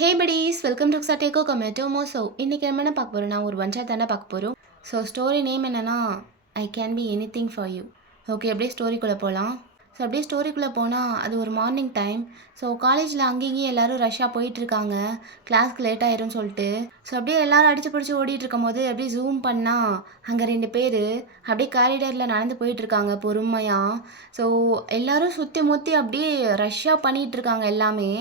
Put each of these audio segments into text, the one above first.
Hey buddies, welcome to சட்டேகோ கமெட்டோமோ. So இன்றைக்கி என்ன பார்க்க போகிறோம், நான் ஒரு ஒன் ஷாட் தானே பார்க்க போகிறோம். ஸோ ஸ்டோரி நேம் என்னென்னா ஐ can be anything for you. Okay, அப்படியே ஸ்டோரிக்குள்ளே போகலாம். ஸோ அப்படியே ஸ்டோரிக்குள்ளே போனால் அது ஒரு மார்னிங் டைம். ஸோ காலேஜில் அங்கேயும் எல்லோரும் ரஷ்ஷாக போயிட்டுருக்காங்க, கிளாஸ்க்கு லேட் ஆயிரும்னு சொல்லிட்டு. ஸோ அப்படியே எல்லோரும் அடிச்சு பிடிச்சி ஓடிட்டு இருக்கும் போது அப்படியே ஜூம் பண்ணால் அங்கே ரெண்டு பேர் அப்படியே காரிடாரில் நடந்து போயிட்டுருக்காங்க பொறுமையாக. ஸோ எல்லோரும் சுற்றி முற்றி அப்படியே ரஷ்ஷாக பண்ணிகிட்ருக்காங்க எல்லாமே.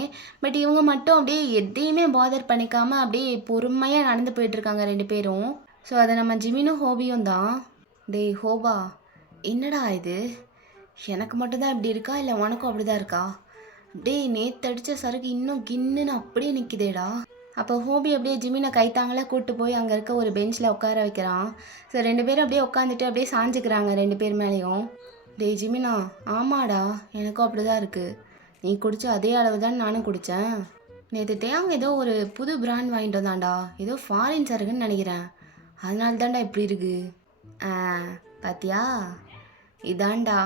பட் இவங்க மட்டும் அப்படியே எதையுமே பாதர் பண்ணிக்காமல் அப்படியே பொறுமையாக நடந்து போயிட்டுருக்காங்க ரெண்டு பேரும். ஸோ அதை நம்ம ஜிமினும் ஹோபியும் தான். டேய் ஹோபா, என்னடா இது, எனக்கு மட்டும்தான் இப்படி இருக்கா இல்லை உனக்கும் அப்படி தான் இருக்கா? அப்படியே நேற்று அடித்த சரக்கு இன்னும் கின்னுன்னு அப்படியே நிற்கிதேடா. அப்போ ஹோபி அப்படியே ஜிமினை கைத்தாங்களே கூப்பிட்டு போய் அங்கே இருக்க ஒரு பெஞ்சில் உட்கார வைக்கிறான். ஸோ ரெண்டு பேரும் அப்படியே உட்காந்துட்டு அப்படியே சாஞ்சிக்கிறாங்க ரெண்டு பேர் மேலேயும். டேய் ஜிமினா, ஆமாடா எனக்கும் அப்படி தான் இருக்குது, நீ குடித்த அதே அளவு தான் நானும் குடித்தேன். நேற்று தேங்க ஏதோ ஒரு புது பிராண்ட் வாங்கிட்டு வந்தான்டா, ஏதோ ஃபாரின் சரக்குன்னு நினைக்கிறேன், அதனால தான்டா இப்படி இருக்குது. பாத்தியா, இதாண்டா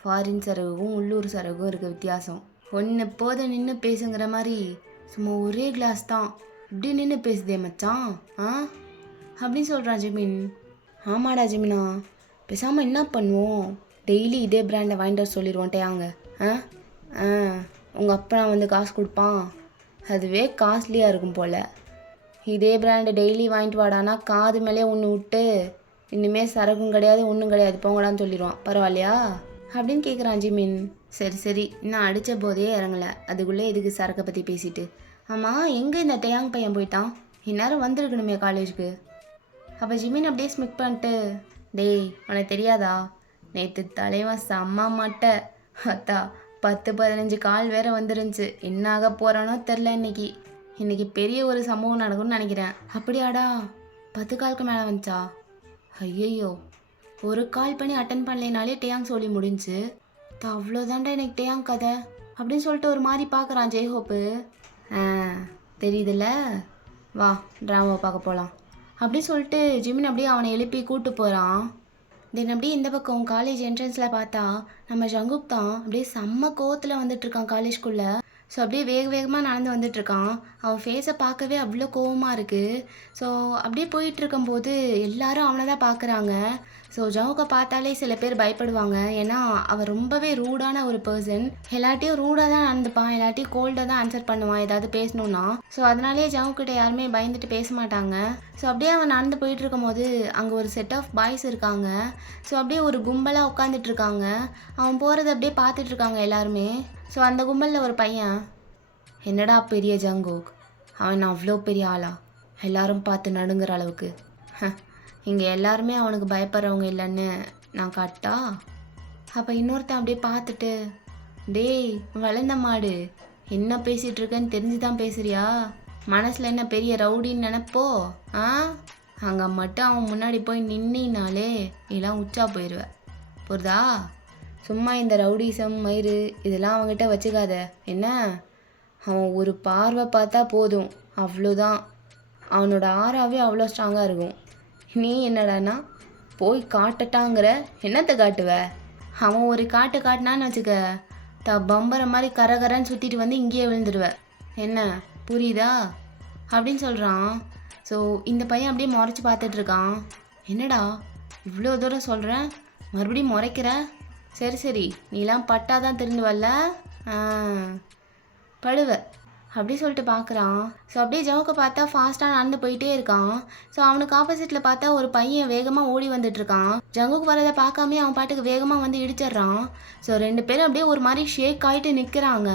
ஃபாரின் சரகும் உள்ளூர் சரகும் இருக்க வித்தியாசம். ஒன்று போத நின்று பேசுங்கிற மாதிரி சும்மா ஒரே கிளாஸ் தான் இப்படி நின்று பேசுதே மச்சான் அப்படின்னு சொல்கிறான் ஜிமின். ஆமாடா ஜிமினா, பேசாமல் என்ன பண்ணுவோம், டெய்லி இதே பிராண்டை வாங்கிட்டு வர சொல்லிடுவோம் டேயாங்க. உங்கள் அப்பா வந்து காசு கொடுப்பான், அதுவே காஸ்ட்லியாக இருக்கும் போல். இதே பிராண்டு டெய்லி வாங்கிட்டு வாடானா காது மேலே ஒன்று விட்டு இனிமேல் சரக்கும் கிடையாது ஒன்றும் கிடையாது போங்கடான்னு சொல்லிடுவான், பரவாயில்லையா அப்படின்னு கேட்குறான் ஜிமின். சரி சரி, இன்னும் அடித்த போதே இறங்கலை, அதுக்குள்ளே எதுக்கு சரக்கை பற்றி பேசிட்டு. ஆமாம், எங்கே இந்த டேயாங் பையன் போயிட்டான், இந்நேரம் வந்திருக்கணுமே காலேஜுக்கு. அப்போ ஜிமின் அப்படியே ஸ்மிக் பண்ணிட்டு, டேய் உனக்கு தெரியாதா, நேற்று தலைவன் செம்ம மாட்ட அத்தா, 10-15 கால் வேற வந்துருந்துச்சு, என்ன ஆக போகிறானோ தெரில. இன்னைக்கு பெரிய ஒரு சம்பவம் நடக்கும்னு நினைக்கிறேன். அப்படியாடா, 10 காலுக்கு மேலே வந்துச்சா? ஐயையோ, ஒரு கால் பண்ணி அட்டன் பண்ணலைனாலே டேயாங் சொல்லி முடிஞ்சு. அவ்வளோதாண்டா எனக்கு டேயாங் கதை அப்படின்னு சொல்லிட்டு ஒரு மாதிரி பார்க்குறான் ஜெய்ஹோப்பு. தெரியுதுல்ல, வா ட்ராமாவை பார்க்க போகலாம் அப்படி சொல்லிட்டு ஜிமின் அப்படியே அவனை எழுப்பி கூப்பிட்டு போகிறான். தென் அப்படியே இந்த பக்கம் காலேஜ் என்ட்ரன்ஸில் பார்த்தா நம்ம ஜங்குக் தான் அப்படியே செம்ம கோவத்தில் வந்துட்டுருக்கான் காலேஜ்குள்ளே. ஸோ அப்படியே வேகமாக நடந்து வந்துட்டுருக்கான். அவன் ஃபேஸை பார்க்கவே அவ்வளோ கோவமாக இருக்குது. ஸோ அப்படியே போயிட்டுருக்கும்போது எல்லாரும் அவனை தான் பார்க்குறாங்க. ஸோ ஜவுக்கை பார்த்தாலே சில பேர் பயப்படுவாங்க, ஏன்னா அவன் ரொம்பவே ரூடான ஒரு பர்சன். எல்லாட்டையும் ரூடாக தான் நடந்துப்பான், எல்லாட்டையும் கோல்டாக தான் ஆன்சர் பண்ணுவான் ஏதாவது பேசணுன்னா. ஸோ அதனாலே ஜவுக்கிட்ட யாருமே பயந்துட்டு பேச மாட்டாங்க. ஸோ அப்படியே அவன் நடந்து போயிட்டு இருக்கும்போது அங்கே ஒரு செட் ஆஃப் பாய்ஸ் இருக்காங்க. ஸோ அப்படியே ஒரு கும்பலாக உட்காந்துட்டு இருக்காங்க. அவன் போகிறத அப்படியே பார்த்துட்டு இருக்காங்க எல்லாருமே. ஸோ அந்த கும்பலில் ஒரு பையன், என்னடா பெரிய ஜங்கோக், அவன் அவ்வளோ பெரிய ஆளா, எல்லாரும் பார்த்து நடுங்கிற அளவுக்கு, இங்கே எல்லாருமே அவனுக்கு பயப்படுறவங்க இல்லைன்னு நான் காட்டா? அப்போ இன்னொருத்தன் அப்படியே பார்த்துட்டு, டேய் வளர்ந்த மாடு, என்ன பேசிகிட்டு இருக்கேன்னு தெரிஞ்சு தான் பேசுறியா, மனசில் என்ன பெரிய ரவுடின்னு நினைப்போ? அங்கே மட்டும் அவன் முன்னாடி போய் நின்னினாலே நீலாம் உச்சா போயிடுவேன், புரியுதா? சும்மா இந்த ரவுடிசம் மயிறு இதெல்லாம் அவங்ககிட்ட வச்சுக்காத என்ன. அவன் ஒரு பார்வை பார்த்தா போதும், அவ்வளோதான், அவனோட ஆறாவே அவ்வளோ ஸ்ட்ராங்காக இருக்கும். நீ என்னடானா போய் காட்டட்டாங்கிற, என்னத்தை காட்டுவ? அவன் ஒரு காட்டினான்னு வச்சுக்க, பம்பரை மாதிரி கரகரன்னு சுற்றிட்டு வந்து இங்கேயே விழுந்துடுவ, என்ன புரியுதா அப்படின்னு சொல்கிறான். ஸோ இந்த பையன் அப்படியே முறைச்சி பார்த்துட்ருக்கான். என்னடா இவ்வளோ தூரம் சொல்கிறேன், மறுபடியும் முறைக்கிற? சரி நீலாம் பட்டாதான் திருந்துவல்ல, படுவ அப்படி சொல்லிட்டு பார்க்குறான். ஸோ அப்படியே ஜவுக்கை பார்த்தா ஃபாஸ்ட்டாக நடந்து போயிட்டே இருக்கான். ஸோ அவனுக்கு ஆப்போசிட்டில் பார்த்தா ஒரு பையன் வேகமாக ஓடி வந்துட்டுருக்கான். ஜங்குக்கு வரதை பார்க்காமே அவன் பாட்டுக்கு வேகமாக வந்து இடிச்சிட்றான். ஸோ ரெண்டு பேரும் அப்படியே ஒரு மாதிரி ஷேக் ஆகிட்டு நிற்கிறாங்க.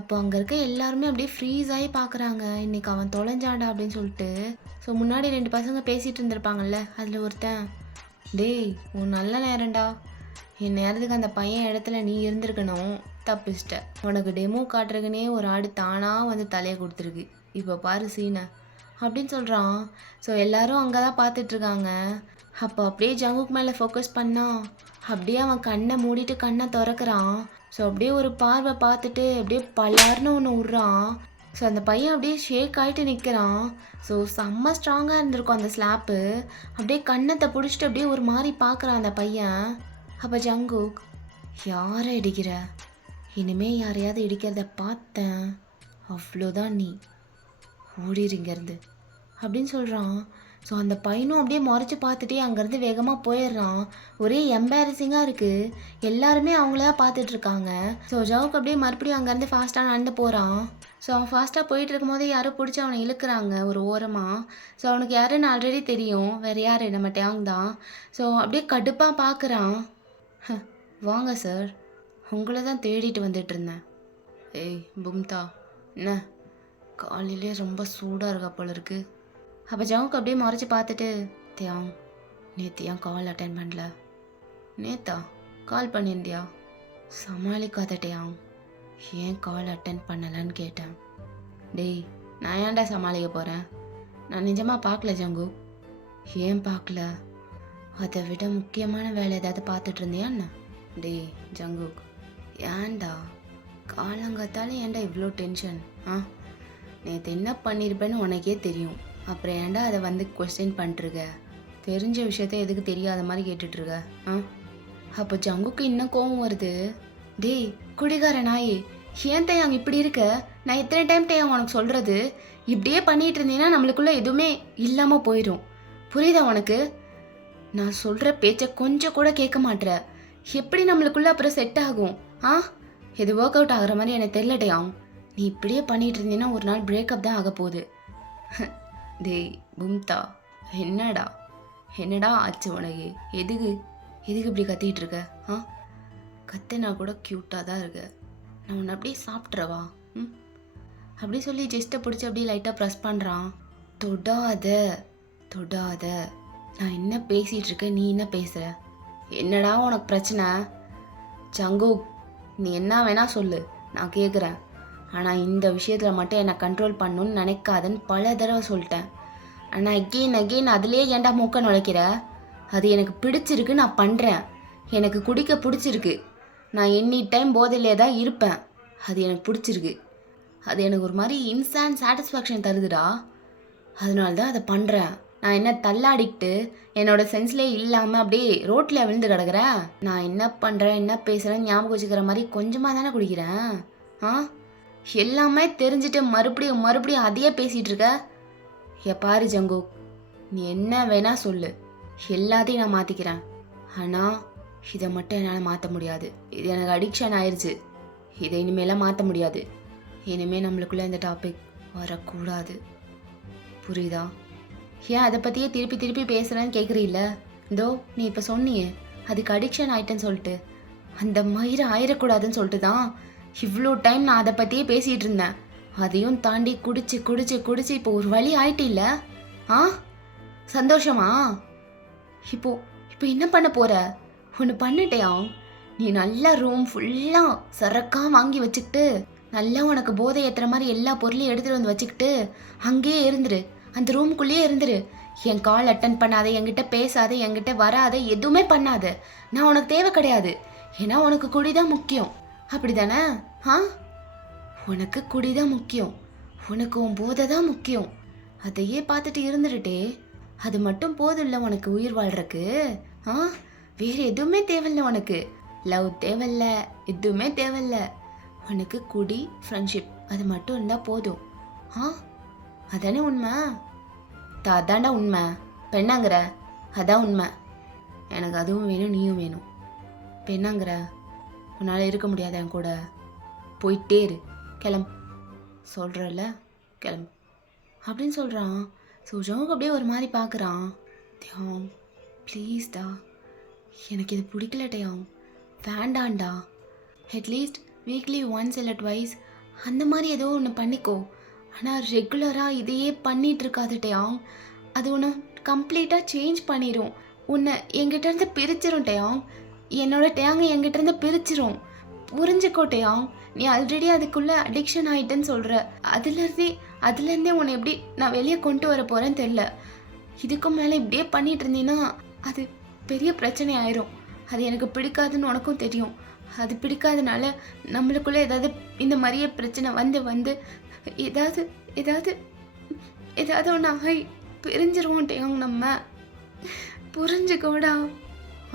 அப்போ அங்கே இருக்க எல்லாருமே அப்படியே ஃப்ரீஸ் ஆகி பார்க்குறாங்க, இன்றைக்கி அவன் தொலைஞ்சாண்டா அப்படின்னு சொல்லிட்டு. ஸோ முன்னாடி 2 பசங்க பேசிகிட்டு இருந்திருப்பாங்கல்ல, அதில் ஒருத்தன், டேய் உன் நல்ல நேரம்டா, என் நேரத்துக்கு அந்த பையன் இடத்துல நீ இருந்திருக்கணும், தப்பிச்சிட்ட. உனக்கு டெமோ காட்டுறதுக்குனே ஒரு ஆடு தானாக வந்து தலையை கொடுத்துருக்கு, இப்போ பாரு சீனை அப்படின்னு சொல்கிறான். ஸோ எல்லாரும் அங்கே தான் பார்த்துட்ருக்காங்க. அப்போ அப்படியே ஜங்குக் மேலே ஃபோக்கஸ் பண்ணா அப்படியே அவன் கண்ணை மூடிட்டு கண்ணை திறக்கிறான். ஸோ அப்படியே ஒரு பார்வை பார்த்துட்டு அப்படியே பலார்னு ஒன்று விட்றான். ஸோ அந்த பையன் அப்படியே ஷேக் ஆகிட்டு நிற்கிறான். ஸோ செம்ம ஸ்ட்ராங்காக இருந்திருக்கும் அந்த ஸ்லாப்பு. அப்படியே கண்ணத்தை பிடிச்சிட்டு அப்படியே ஒரு மாதிரி பார்க்குறான் அந்த பையன். அப்போ ஜங்குக், யாரை இடிக்கிற, இனிமே யாரையாவது இடிக்கிறத பார்த்தேன் அவ்வளோதான், நீ ஓடிடுங்க இருந்து அப்படின்னு சொல்கிறான். ஸோ அந்த பையனும் அப்படியே முறைச்சி பார்த்துட்டே அங்கேருந்து வேகமாக போயிடுறான். ஒரே எம்பாரசிங்காக இருக்குது. எல்லாருமே அவங்கள பார்த்துட்ருக்காங்க. ஸோ ஜவுக்கு அப்படியே மறுபடியும் அங்கேருந்து ஃபாஸ்ட்டாக நடந்து போகிறான். ஸோ அவன் ஃபாஸ்ட்டாக போயிட்டு இருக்கும்போதே யாரோ பிடிச்சி அவனை இழுக்கிறாங்க ஒரு ஓரமாக. ஸோ அவனுக்கு யாருன்னு ஆல்ரெடி தெரியும். வேறு யார், நம்ம டேங் தான். ஸோ அப்படியே கடுப்பாக பார்க்குறான். வாங்க சார், உங்களை தான் தேடிட்டு வந்துட்டு இருந்தேன். ஏய் பும்தா, என்ன காலையிலே ரொம்ப சூடாக இருக்கா போல இருக்கு. அப்போ ஜவுக்கு அப்படியே முறைச்சி பார்த்துட்டு, தியாங் நேற்று ஏன் கால் அட்டன் பண்ணல? நேத்தா கால் பண்ணியிருந்தியா? சமாளிக்காத தியாங், ஏன் கால் அட்டன் பண்ணலன்னு கேட்டேன். டேய் நான் ஏன்டா சமாளிக்க போகிறேன்? நான் நிஜமாக பார்க்கல ஜங்கு. ஏன் பார்க்கல? அதை விட முக்கியமான வேலை ஏதாவது பார்த்துட்டு இருந்தியா என்ன? டேய் ஜங்குக், ஏன்டா காலங்காத்தாலே ஏன்டா இவ்வளோ டென்ஷன்? நேற்று என்ன பண்ணியிருப்பேன்னு உனக்கே தெரியும், அப்புறம் ஏன்டா அதை வந்து கொஸ்டின் பண்ணிட்டுருக்க? தெரிஞ்ச விஷயத்த எதுக்கு தெரியாத மாதிரி கேட்டுட்ருக்க? அப்போ ஜங்குக்கு இன்னும் கோவம் வருது. டேய் குடிகார நாயே, ஏன் தையாங்க இப்படி இருக்க? நான் எத்தனை டைம் தையாங்க உனக்கு சொல்கிறது? இப்படியே பண்ணிகிட்டு இருந்தீங்கன்னா நம்மளுக்குள்ளே எதுவுமே இல்லாமல் போயிடும். புரியுதா உனக்கு? நான் சொல்கிற பேச்சை கொஞ்சம் கூட கேட்க மாட்டேற. எப்படி நம்மளுக்குள்ளே அப்புறம் செட் ஆகும்? இது ஒர்க் அவுட் ஆகிற மாதிரி எனக்கு தெரியலடையாம். நீ இப்படியே பண்ணிகிட்டு இருந்தீங்கன்னா ஒரு நாள் பிரேக்கப் தான் ஆக போகுது. டேய் பும்தா, என்னடா ஆச்சு உனக்கு? எதுக்கு இப்படி கத்திட்டு இருக்க? கத்தினா கூட க்யூட்டாக தான் இருக்க. நான் உன்னை அப்படியே சாப்பிட்றவா? அப்படி சொல்லி ஜெஸ்ட்டை பிடிச்சி அப்படியே லைட்டாக ப்ரெஸ் பண்ணுறான். தொடாத. நான் என்ன பேசிகிட்டு இருக்கேன், நீ என்ன பேசுகிற? என்னடா உனக்கு பிரச்சனை? ஜங்கு, நீ என்ன வேணா சொல்லு, நான் கேட்குறேன். ஆனால் இந்த விஷயத்தில் மட்டும் என்னை கண்ட்ரோல் பண்ணணுன்னு நினைக்காதுன்னு பல தடவை சொல்லிட்டேன். ஆனால் அகெயின் அதுலேயே ஏன்டா மூக்க நுழைக்கிற? அது எனக்கு பிடிச்சிருக்கு, நான் பண்ணுறேன். எனக்கு குடிக்க பிடிச்சிருக்கு. நான் எனி டைம் போதையிலே தான் இருப்பேன். அது எனக்கு பிடிச்சிருக்கு. அது எனக்கு ஒரு மாதிரி இன்ஸ்டன்ட் சாட்டிஸ்ஃபேக்ஷன் தருதுடா. அதனால தான் அதை பண்ணுறேன். நான் என்ன தள்ளாடிக்கிட்டு என்னோட சென்ஸ்லேயே இல்லாமல் அப்படியே ரோட்டில் விழுந்து கிடக்குறேன்? நான் என்ன பண்ணுறேன், என்ன பேசுகிறேன் ஞாபகம் வச்சுக்கிற மாதிரி கொஞ்சமாக தானே குடிக்கிறேன். எல்லாமே தெரிஞ்சுட்டு மறுபடியும் அதையே பேசிகிட்டு இருக்க. பாரு ஜங்கு, நீ என்ன வேணா சொல்லு, எல்லாத்தையும் நான் மாற்றிக்கிறேன். ஆனால் இதை மட்டும் என்னால் மாற்ற முடியாது. இது எனக்கு அடிக்ஷன் ஆயிடுச்சு. இதை இனிமேலாம் மாற்ற முடியாது. இனிமேல் நம்மளுக்குள்ளே இந்த டாபிக் வரக்கூடாது. புரியுதா? ஏன் அதை பற்றியே திருப்பி பேசுகிறேன்னு கேட்குறீல்ல? இதோ நீ இப்போ சொன்னியே அதுக்கு அடிக்ஷன் ஆயிட்டேன்னு சொல்லிட்டு, அந்த மயிரை ஆயிடக்கூடாதுன்னு சொல்லிட்டு தான் இவ்வளோ டைம் நான் அதை பற்றியே பேசிகிட்டு இருந்தேன். அதையும் தாண்டி குடிச்சு இப்போ ஒரு வழி ஆயிட்டில்ல? சந்தோஷமா? இப்போ என்ன பண்ண போகிற? ஒன்று பண்ணிட்டேயா? நீ நல்லா ரூம் ஃபுல்லாக சரக்காக வாங்கி வச்சுக்கிட்டு, நல்லா உனக்கு போதை ஏற்றுற மாதிரி எல்லா பொருளையும் எடுத்துகிட்டு வந்து வச்சுக்கிட்டு அங்கேயே இருந்துரு. அந்த ரூமுக்குள்ளேயே இருந்துரு. என் கால் அட்டன் பண்ணாத, என்கிட்ட பேசாத, என்கிட்ட வராத, எதுவுமே பண்ணாத. நான் உனக்கு தேவை கிடையாது. ஏன்னா உனக்கு குடிதான் முக்கியம். அப்படி தானே? உனக்கு குடிதான் முக்கியம். உனக்கு உன் போதை தான் முக்கியம். அதையே பார்த்துட்டு இருந்துட்டே அது மட்டும் போதும் இல்லை உனக்கு உயிர் வாழ்றக்கு? வேறு எதுவுமே தேவையில்லை உனக்கு. லவ் தேவையில்ல, எதுவுமே தேவையில்ல. உனக்கு குடி, ஃப்ரெண்ட்ஷிப் அது மட்டும் இருந்தால் போதும். அதானே உண்மை? அதான்டா உண்மை. பெண்ணாங்கிற அதான் உண்மை. எனக்கு அதுவும் வேணும், நீயும் வேணும். பெண்ணாங்கிற உன்னால் இருக்க முடியாது என் கூட. போயிட்டே இரு, கிளம்பு. சொல்கிறல்ல, கிளம்பு அப்படின்னு சொல்கிறான். ஸோ ஜோங்க அப்படியே ஒரு மாதிரி பார்க்குறான். தியாங் ப்ளீஸ்டா, எனக்கு இது பிடிக்கல டயாங், வேண்டாண்டா. அட்லீஸ்ட் வீக்லி ஒன்ஸ் இல்லை ட்வைஸ் அந்த மாதிரி ஏதோ ஒன்று பண்ணிக்கோ. ஆனால் ரெகுலராக இதையே பண்ணிகிட்டு இருக்காது டயாங். அது உன்னை கம்ப்ளீட்டாக சேஞ்ச் பண்ணிடும். உன்னை என்கிட்டேருந்து பிரிச்சிரும் டயாங். என்னோட டேங்கை என்கிட்டேருந்து பிரிச்சிரும். புரிஞ்சுக்கோ டயாங். நீ ஆல்ரெடி அதுக்குள்ளே அடிக்ஷன் ஆகிட்டேன்னு சொல்கிற. அதுலேருந்தே உன்னை எப்படி நான் வெளியே கொண்டு வர போகிறேன்னு தெரில. இதுக்கு மேலே இப்படியே பண்ணிகிட்டு இருந்தீங்கன்னா அது பெரிய பிரச்சனை ஆயிரும். அது எனக்கு பிடிக்காதுன்னு உனக்கும் தெரியும். அது பிடிக்காதனால நம்மளுக்குள்ளே ஏதாவது இந்த மாதிரியே பிரச்சனை வந்து ஏதாவது ஒன்று ஆகி பிரிஞ்சிருவோம் டேங். நம்ம புரிஞ்சுக்கோடா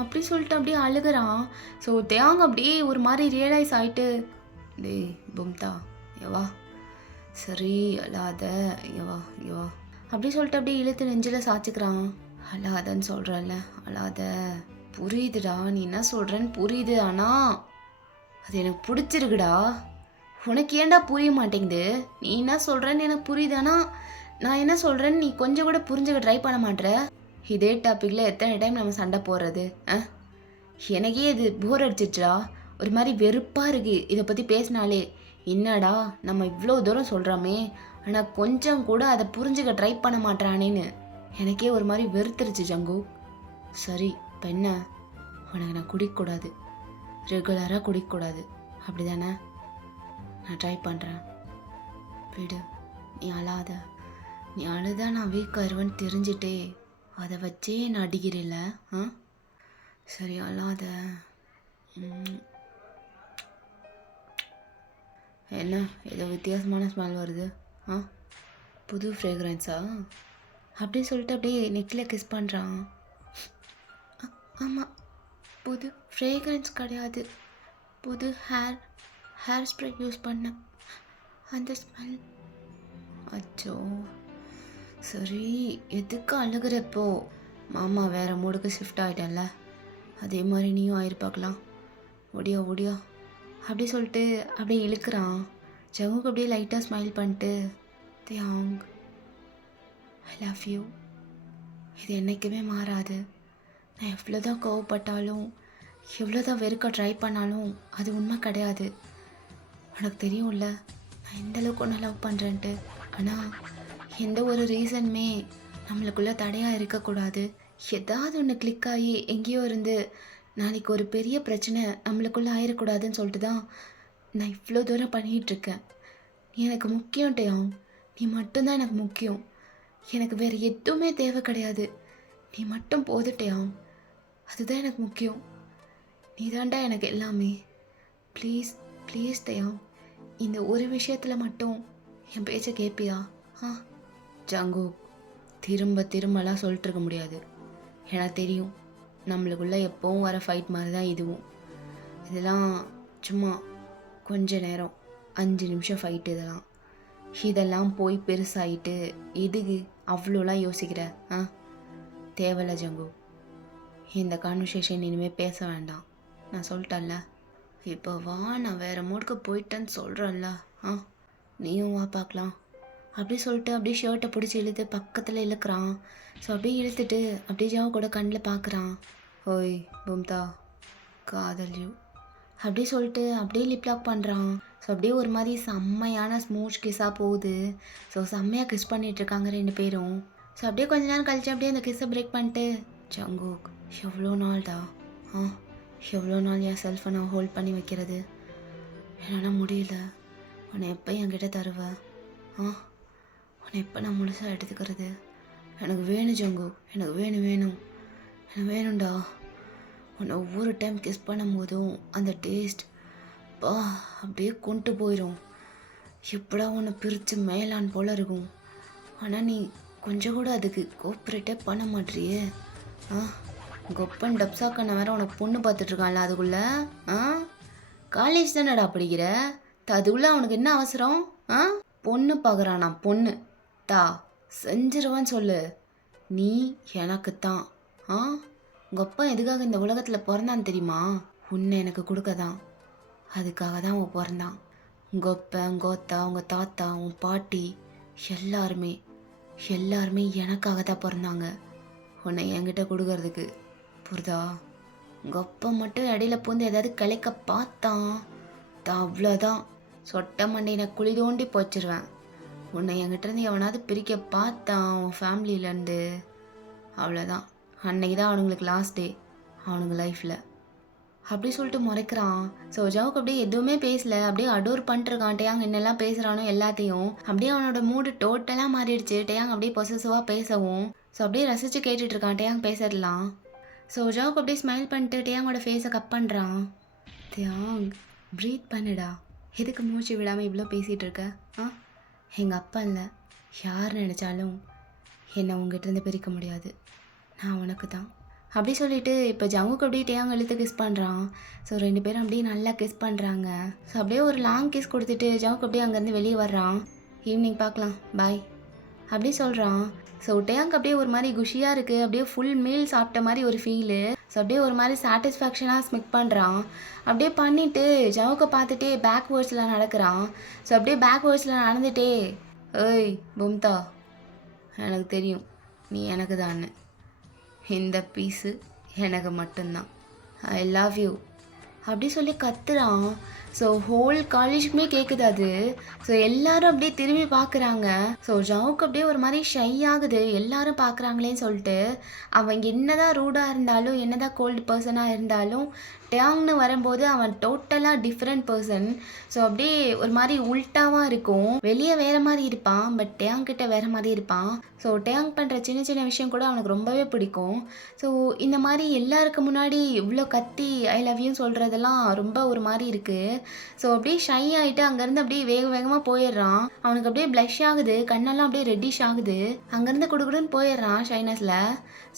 அப்படி சொல்லிட்டு அப்படியே அழுகிறான். ஸோ தேங்க அப்படியே ஒரு மாதிரி ரியலைஸ் ஆகிட்டு, டேய் பும்தா, ஏவா சரி அழாத, இங்க வா இங்க வா அப்படி சொல்லிட்டு அப்படியே இழுத்து நெஞ்சில் சாய்ச்சிக்கிறான். அழாதன்னு சொல்கிறல்ல, அழாத. புரியுதுடா, நீ என்ன சொல்கிறேன்னு புரியுது. ஆனால் அது எனக்கு பிடிச்சிருக்குடா. உனக்கு ஏன்டா புரிய மாட்டேங்குது? நீ என்ன சொல்கிறேன்னு எனக்கு புரியுது. ஆனால் நான் என்ன சொல்கிறேன்னு நீ கொஞ்சம் கூட புரிஞ்சுக்க ட்ரை பண்ண மாட்டேற. இதே டாப்பிக்கில் எத்தனை டைம் நம்ம சண்டை போடுறது? எனக்கே இது போர் அடிச்சிடுச்சுடா. ஒரு மாதிரி வெறுப்பாக இருக்குது இதை பற்றி பேசினாலே. என்னடா நம்ம இவ்வளோ தூரம் சொல்கிறோமே, ஆனால் கொஞ்சம் கூட அதை புரிஞ்சுக்க ட்ரை பண்ண மாட்டானேன்னு எனக்கே ஒரு மாதிரி வெறுத்துருச்சு ஜங்கு. சரி இப்போ என்ன, உனக்கு நான் குடிக்கக்கூடாது, ரெகுலராக குடிக்கக்கூடாது அப்படி தானே? நான் ட்ரை பண்ணுறேன், விடு. நீ அழாத. நீ அழுதா நான் வீக்காயிருவேன்னு தெரிஞ்சிட்டே அதை வச்சே நான் அடிக்கிறேன்ல. சரி அழாத. என்ன ஏதோ வித்தியாசமான ஸ்மெல் வருது? புது ஃப்ரேக்ரன்ஸா? அப்படி சொல்லிட்டு அப்படியே நெக்கில் கிஸ் பண்ணுறான். ஆமாம், புது ஃப்ரேக்ரன்ஸ் கிடையாது, புது ஹேர் ஸ்ப்ரே யூஸ் பண்ணேன், அந்த ஸ்மெல். அச்சோ சரி, எதுக்கு அழுகிறப்போ? மாமா வேறு மூடுக்கு ஷிஃப்ட் ஆகிட்டேன்ல, அதே மாதிரி நீயும் ஆயிருப்பாக்கலாம். ஒடியா ஒடியா அப்படி சொல்லிட்டு அப்படியே இழுக்கிறான். ஜங்குக்கு அப்படியே லைட்டாக ஸ்மைல் பண்ணிட்டு, தியாங் ஐ லவ் யூ. இது என்றைக்குமே மாறாது. நான் எவ்வளோதான் கோவப்பட்டாலும், எவ்வளோதான் வெறுக்க ட்ரை பண்ணாலும் அது உண்மை கிடையாது. உனக்கு தெரியும்ல நான் எந்தளவுக்கு ஒன்று லவ் பண்ணுறேன்ட்டு. ஆனால் எந்த ஒரு ரீசனுமே நம்மளுக்குள்ளே தடையாக இருக்கக்கூடாது. ஏதாவது ஒன்று கிளிக் ஆகி எங்கேயோ இருந்து நாளைக்கு ஒரு பெரிய பிரச்சனை நம்மளுக்குள்ளே ஆயிடக்கூடாதுன்னு சொல்லிட்டு தான் நான் இவ்வளோ தூரம் பண்ணிகிட்ருக்கேன். நீ எனக்கு முக்கியம் டேயாங், நீ மட்டும்தான் எனக்கு முக்கியம். எனக்கு வேறு எதுவுமே தேவை கிடையாது, நீ மட்டும் போதுட்டேயாங். அதுதான் எனக்கு முக்கியம். நீ தாண்டா எனக்கு எல்லாமே. ப்ளீஸ் ப்ளீஸ் டேயாங், இந்த ஒரு விஷயத்தில் மட்டும் என் பேச்சை கேட்பியா? ஜங்கு, திரும்ப திரும்பலாம் சொல்லிட்டு இருக்க முடியாது. எனக்கு தெரியும் நம்மளுக்குள்ளே எப்போவும் வர ஃபைட் மாதிரி தான் இதுவும். இதெல்லாம் சும்மா கொஞ்ச நேரம் 5 நிமிஷம் ஃபைட்டு. இதெல்லாம் போய் பெருசாகிட்டு எதுக்கு அவ்வளோலாம் யோசிக்கிற? தேவையில்ல ஜங்கு, இந்த கான்வர்சேஷன் இனிமேல் பேச வேண்டாம். நான் சொல்லிட்டேன்ல, இப்போ வா, நான் வேறு மூடுக்கு போயிட்டேன்னு சொல்கிறேன்ல. நீயும் வா பார்க்கலாம். அப்படி சொல்லிட்டு அப்படியே ஷர்ட்டை பிடிச்சி இழுத்து பக்கத்தில் இழுக்கிறான். ஸோ அப்படியே இழுத்துட்டு அப்படியே ஜாவ கூட கண்ணில் பார்க்குறான். ஓய் பும்தா, காதல் யூ அப்படி சொல்லிட்டு அப்படியே லிப் லாக் பண்ணுறான். ஸோ அப்படியே ஒரு மாதிரி செம்மையான ஸ்மூச் கிஸ்ஸாக போகுது. ஸோ செம்மையாக கிஸ் பண்ணிகிட்ருக்காங்க 2 பேரும். ஸோ அப்படியே கொஞ்ச நேரம் கழிச்சு அப்படியே அந்த கிஸ்ஸை பிரேக் பண்ணிட்டு, ஜங்குக் எவ்வளோ நாள்டா, எவ்வளோ நாள் என் செல்ஃபை நான் ஹோல்ட் பண்ணி வைக்கிறது? என்னால் முடியல. உன்னை எப்போ என்கிட்ட தருவேன்? உன்னை எப்போ நான் முழுசாக எடுத்துக்கிறது? எனக்கு வேணும் ஜங்கு, எனக்கு வேணும் எனக்கு வேணும்டா. உன்னை ஒவ்வொரு டைம் கிஸ் பண்ணும் போதும் அந்த டேஸ்ட் அப்படியே கொண்டு போயிடும். எப்படா உன்னை பிரித்து மேலான் போல் இருக்கும். ஆனால் நீ கொஞ்சம் கூட அதுக்கு கோஆப்ரேட்டே பண்ண மாட்டியே. கொப்பன் டப்ஸாக்கண்ண வேற உனக்கு பொண்ணு பார்த்துட்ருக்கான்ல, அதுக்குள்ளே காலேஜ் தானடா படிக்கிற, அதுக்குள்ளே அவனுக்கு என்ன அவசரம்? பொண்ணு பார்க்குறானா? பொண்ணு செஞ்சிருவான்னு சொல்லு. நீ எனக்கு தான். உங்கள் அப்பா எதுக்காக இந்த உலகத்தில் பிறந்தான்னு தெரியுமா? உன்னை எனக்கு கொடுக்க தான். அதுக்காக தான் அவன் பிறந்தான். உங்கள் அப்பா, உங்கள் அத்தா, உங்கள் தாத்தா, உன் பாட்டி எல்லாருமே எனக்காக தான் பிறந்தாங்க, உன்னை என்கிட்ட கொடுக்கறதுக்கு. புரிதா? உங்கள் அப்பா மட்டும் இடையில பூந்து ஏதாவது கிளைக்க பார்த்தான், அவ்வளோதான், சொட்ட மண்டையினை குழி தோண்டி போச்சிருவேன். உன்னை என்கிட்டருந்து எவனாவது பிரிக்க பார்த்தான் உன் ஃபேமிலியிலேருந்து, அவ்வளோதான். அன்னைக்கு தான் அவனுங்களுக்கு லாஸ்ட் டே அவனுங்க லைஃப்பில். அப்படி சொல்லிட்டு முறைக்கிறான். ஸோ ஜவுக்கு அப்படியே எதுவுமே பேசலை, அப்படியே அடோர் பண்ணிட்டுருக்கான். டேயாங் என்னெல்லாம் பேசுகிறானோ எல்லாத்தையும். அப்படியே அவனோட மூடு டோட்டலாக மாறிடுச்சு. டேயாங் அப்படியே பொசசிவாக பேசவும். ஸோ அப்படியே ரசித்து கேட்டுட்ருக்கான் டேயாங் பேசுறதுலாம். ஸோ ஜவுக்கு அப்படியே ஸ்மைல் பண்ணிட்டு டேயாங்கோட ஃபேஸை கப் பண்ணுறான். டேயாங் ப்ரீத் பண்ணுடா, எதுக்கு மூச்சு விடாமல் இவ்வளோ பேசிகிட்டு இருக்க? எங்கள் அப்பா இல்லை, யார் நினச்சாலும் என்னை உங்ககிட்டருந்து பிரிக்க முடியாது, நான் உனக்கு தான். அப்படி சொல்லிட்டு இப்போ ஜங்குக்கு அப்படியே டேயாங் இழுத்து கிஸ் பண்ணுறான். ஸோ 2 பேரும் அப்படியே நல்லா கிஸ் பண்ணுறாங்க. ஸோ அப்படியே ஒரு லாங் கிஸ் கொடுத்துட்டு ஜங்குக்கு அப்படியே அங்கேருந்து வெளியே வர்றான். ஈவினிங் பார்க்கலாம் பாய் அப்படி சொல்கிறான். ஸோ டேங்க் அப்படியே ஒரு மாதிரி குஷியாக இருக்குது, அப்படியே ஃபுல் மீல் சாப்பிட்ட மாதிரி ஒரு ஃபீலு. ஸோ அப்படியே ஒரு மாதிரி சாட்டிஸ்ஃபேக்ஷனாக ஸ்மிக் பண்ணுறான். அப்படியே பண்ணிவிட்டு ஜவுக்கை பார்த்துட்டே பேக்வேர்ட்ஸில் நடக்கிறான். ஸோ அப்படியே பேக்வேர்ட்ஸில் நடந்துகிட்டே, ஏய் பும்தா, எனக்கு தெரியும் நீ எனக்கு தான்னு, இந்த பீஸு எனக்கு மட்டும்தான், ஐ லவ் யூ அப்படி சொல்லி கத்துறான். ஸோ ஹோல் காலேஜுக்குமே கேட்குது அது. ஸோ எல்லாரும் அப்படியே திரும்பி பார்க்குறாங்க. ஸோ ஜவுக்கு அப்படியே ஒரு மாதிரி ஷை ஆகுது, எல்லாரும் பார்க்குறாங்களேன்னு சொல்லிட்டு. அவன் என்னதான் ரூடாக இருந்தாலும், என்னதான் கோல்டு பர்சனாக இருந்தாலும், டேங்னு வரும்போது அவன் டோட்டலாக டிஃப்ரெண்ட் பர்சன். ஸோ அப்படியே ஒரு மாதிரி உல்ட்டாவாக இருக்கும். வெளியே வேறு மாதிரி இருப்பான், பட் டேங் கிட்ட வேறு மாதிரி இருப்பான். ஸோ டேங் பண்ணுற சின்ன சின்ன விஷயம் கூட அவனுக்கு ரொம்பவே பிடிக்கும். ஸோ இந்த மாதிரி எல்லாருக்கு முன்னாடி இவ்வளோ கத்தி ஐ லவ் யூ சொல்கிறதெல்லாம் ரொம்ப ஒரு மாதிரி இருக்குது. ஸோ அப்படியே ஷை ஆகிட்டு அங்கேருந்து அப்படியே வேக வேகமாக போயிடுறான். அவனுக்கு அப்படியே ப்ளஷ் ஆகுது, கண்ணெல்லாம் அப்படியே ரெட்டிஷ் ஆகுது. அங்கேருந்து குடுக்குடுன்னு போயிடுறான் ஷைனஸில்.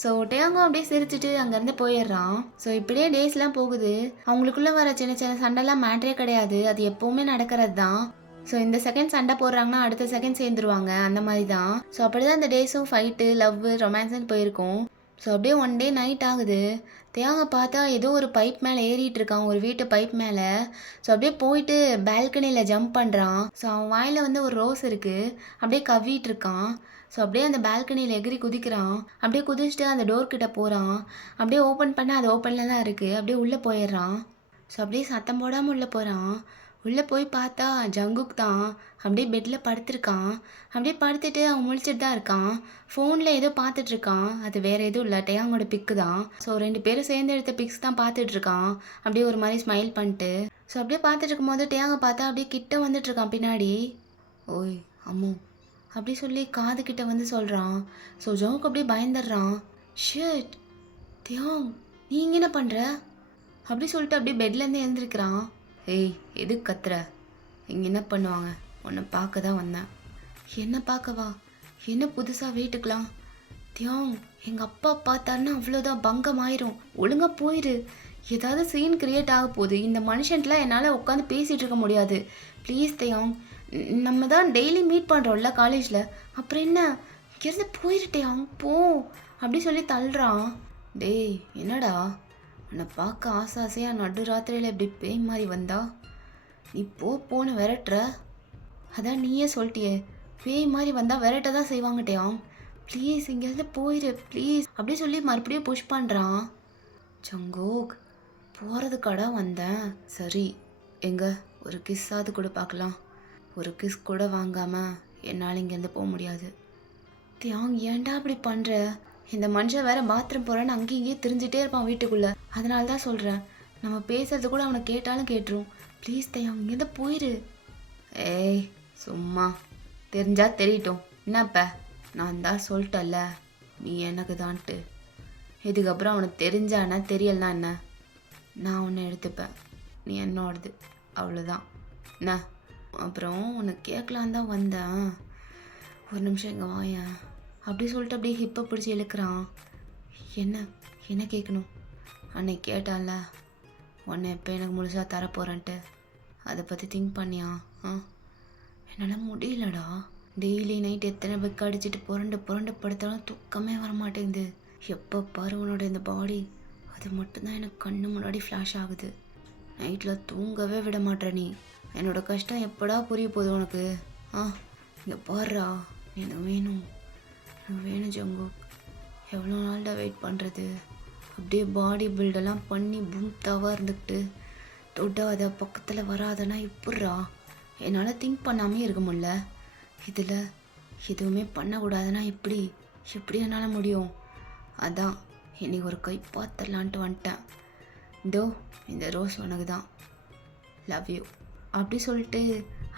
ஸோ டேங்கும் அப்படியே சிரிச்சிட்டு அங்கேருந்து போயிடுறான். ஸோ இப்படியே டேஸ்லாம் போகுது. அவங்களுக்குள்ளே வர சின்ன சின்ன சண்டைலாம் மேட்ரே கிடையாது, அது எப்போவுமே நடக்கிறது தான். ஸோ இந்த செகண்ட் சண்டை போடுறாங்கன்னா அடுத்த செகண்ட் சேர்ந்துருவாங்க, அந்த மாதிரி தான். ஸோ அப்படி தான் இந்த டேஸும் ஃபைட்டு லவ் ரொமான்ஸ்ன்னு போயிருக்கும். ஸோ அப்படியே ஒன் டே நைட் ஆகுது. தேங்க பார்த்தா ஏதோ ஒரு பைப் மேலே ஏறிட்டு இருக்கான், ஒரு வீட்டு பைப் மேலே. ஸோ அப்படியே போயிட்டு பால்கனியில் ஜம்ப் பண்ணுறான். ஸோ அவன் வாயில் வந்து ஒரு ரோஸ் இருக்குது, அப்படியே கவ்விட்டு இருக்கான். ஸோ அப்படியே அந்த பால்கனியில் எகிரி குதிக்கிறான். அப்படியே குதிச்சுட்டு அந்த டோர்கிட்ட போகிறான். அப்படியே ஓப்பன் பண்ண அது ஓப்பனில் தான் இருக்குது. அப்படியே உள்ளே போயிடுறான். ஸோ அப்படியே சத்தம் போடாமல் உள்ளே போகிறான். உள்ளே போய் பார்த்தா ஜங்குக் தான் அப்படியே பெட்டில் படுத்திருக்கான். அப்படியே படுத்துட்டு அவன் முழிச்சிட்டு தான் இருக்கான். ஃபோனில் ஏதோ பார்த்துட்ருக்கான், அது வேறு எதுவும் இல்லை, டேங்கோட பிக்கு தான். ஸோ 2 பேரும் சேர்ந்து எடுத்த பிக்ஸ் தான் பார்த்துட்ருக்கான், அப்படியே ஒரு மாதிரி ஸ்மைல் பண்ணிட்டு. ஸோ அப்படியே பார்த்துட்டு இருக்கும்போது டேங்கை பார்த்தா அப்படியே கிட்ட வந்துட்டுருக்கான் பின்னாடி. ஓய் அம்மு அப்படி சொல்லி காது கிட்ட வந்து சொல்கிறான். ஸோ ஜவுக்கு அப்படியே பயந்துடுறான். ஷிட் தியாங், நீங்கள் என்ன பண்ணுற அப்படி சொல்லிட்டு அப்படியே பெட்லேருந்து எழுந்திருக்கிறான். ஏய் எதுக்கு கத்துற, இங்கே என்ன பண்ணுவாங்க, உன்னை பார்க்க தான் வந்தேன். என்ன பார்க்கவா, என்ன புதுசாக வீட்டுக்கலாம்? தியாங், எங்கள் அப்பா பார்த்தாருன்னா அவ்வளோதான், பங்கம் ஆயிரும், ஒழுங்காக போயிரு. ஏதாவது சீன் கிரியேட் ஆக போகுது, இந்த மனுஷன்ட்டுலாம் என்னால் உட்காந்து பேசிகிட்டு இருக்க முடியாது. ப்ளீஸ் தியாங், நம்ம தான் டெய்லி மீட் பண்ணுறோம்ல காலேஜில், அப்புறம் என்ன, இருந்து போயிரு தியாங் போ அப்படி சொல்லி தள்ளுறான். டேய் என்னடா, உன்னை பார்க்க ஆசை ஆசையாக நடு ராத்திரியில் இப்படி பேய் மாதிரி வந்தா, நீ போன்னு விரட்டுற. அதான் நீயே சொல்லிட்டியே, பேய் மாதிரி வந்தால் விரட்ட தான் செய்வாங்கட்டேயாம். ப்ளீஸ் இங்கேருந்து போயிரு ப்ளீஸ் அப்படி சொல்லி மறுபடியும் புஷ் பண்ணுறான். ஜங்கோக், போகிறதுக்காடா வந்தேன். சரி எங்கே ஒரு கிஸ்ஸாவது கூட பார்க்கலாம். ஒரு கிஸ் கூட வாங்காமல் என்னால் இங்கேருந்து போக முடியாது. தியாங் ஏன்டா அப்படி பண்ணுற? இந்த மனுஷன் வேற பாத்ரூம் போகிறான்னு அங்கேயும் இங்கேயும் திரிஞ்சிட்டே இருப்பான் வீட்டுக்குள்ளே. அதனால தான் சொல்கிறேன், நம்ம பேசுறது கூட அவனை கேட்டாலும் கேட்டுரும். ப்ளீஸ் தியாங் இங்கேருந்து போயிரு. ஏய் சும்மா, தெரிஞ்சா தெரியட்டும், என்னப்ப நான் தான் சொல்லிட்டல்ல நீ எனக்கு தான்ட்டு. இதுக்கப்புறம் அவனுக்கு தெரிஞ்சானா தெரியலனா என்ன, நான் உன்னை எடுத்துப்பேன், நீ என்னோடது, அவ்வளோதான் என்ன. அப்புறம் உனக்கு கேட்கலான் தான் வந்தேன், ஒரு நிமிஷம் இங்கே வாயேன் அப்படி சொல்லிட்டு அப்படியே ஹிப்பை பிடிச்சி இழுக்கிறான். என்ன என்ன கேட்கணும்? அன்னைக்கு கேட்டான்ல உன்னை எப்போ எனக்கு முழுசாக தரப்போகிறேன்ட்டு, அதை பற்றி திங்க் பண்ணியா? என்னால் முடியலடா, டெய்லி நைட் எத்தனை பெக் அடிச்சுட்டு புரண்டு புரண்டு படுத்தாலும் தூக்கமே வரமாட்டேங்குது. எப்போ பாரு உன்னோட இந்த பாடி, அது மட்டும்தான் எனக்கு கண்ணு முன்னாடி ஃப்ளாஷ் ஆகுது. நைட்டில் தூங்கவே விட மாட்டேற நீ. என்னோட கஷ்டம் எப்படா புரிய போகுது உனக்கு? இங்கே பாடுறா, எனக்கு வேணும், எனக்கு வேணும் ஜங்குக். எவ்வளோ நாள்டா வெயிட் பண்ணுறது? அப்படியே பாடி பில்டெல்லாம் பண்ணி பூம்தாவாக இருந்துக்கிட்டு தொடாத பக்கத்தில் வராதனா இப்பட்றா? என்னால் திங்க் பண்ணாமே இருக்க முடியல. இதில் எதுவுமே பண்ணக்கூடாதுன்னா எப்படி எப்படி என்னால் முடியும்? அதான் இன்னைக்கு ஒரு கை பார்த்துடலான்ட்டு வந்துட்டேன். இதோ இந்த ரோஸ் உனக்கு தான், லவ் யூ அப்படி சொல்லிட்டு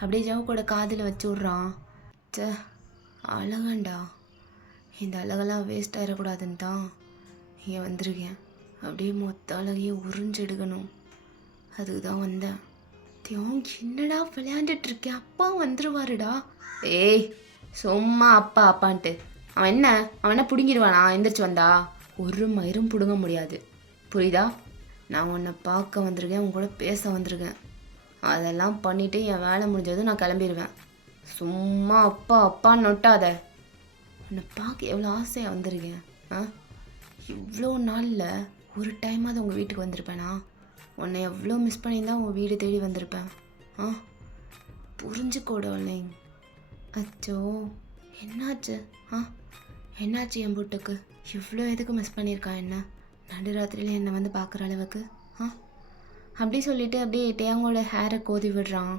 அப்படியே ஜவுக்கோட காதில் வச்சு விட்றான். அழகண்டா, இந்த அழகெல்லாம் வேஸ்ட் ஆகிடக்கூடாதுன்னு தான் இங்கே வந்திருக்கேன். அப்படியே மொத்த அழகையும் உறிஞ்செடுக்கணும், அதுக்கு தான் வந்தேன். தியாங் என்னடா விளையாண்டுட்ருக்கேன், அப்பா வந்துடுவாருடா. ஏய் சும்மா அப்பா அப்பான்ட்டு, அவன் என்ன பிடுங்கிடுவானா எந்திரிச்சு வந்தா? ஒரு மயிரும் பிடுங்க முடியாது, புரியுதா? நான் உன்னை பார்க்க வந்திருக்கேன், உன் கூட பேச வந்திருக்கேன். அதெல்லாம் பண்ணிவிட்டு என் வேலை முடிஞ்சதும் நான் கிளம்பிடுவேன். சும்மா அப்பா அப்பான்னு நொட்டாத. உன்னை பார்க்க எவ்வளோ ஆசையாக வந்திருக்கேன். ஆ, இவ்வளோ நாளில் ஒரு டைமாவது உங்கள் வீட்டுக்கு வந்திருப்பேனா? உன்னை எவ்வளோ மிஸ் பண்ணியிருந்தா உங்கள் வீடு தேடி வந்திருப்பேன். ஆ, புரிஞ்சுக்கோடலைங். அச்சோ, என்னாச்சு? ஆ, என்னாச்சு என் புட்டுக்கு? இவ்வளோ எதுக்கு மிஸ் பண்ணியிருக்கா என்ன? நடுராத்திரியில் என்னை வந்து பார்க்குற அளவுக்கு. ஆ, அப்படி சொல்லிட்டு அப்படியே டேங்கோட ஹேரை கோதி விடுறான்.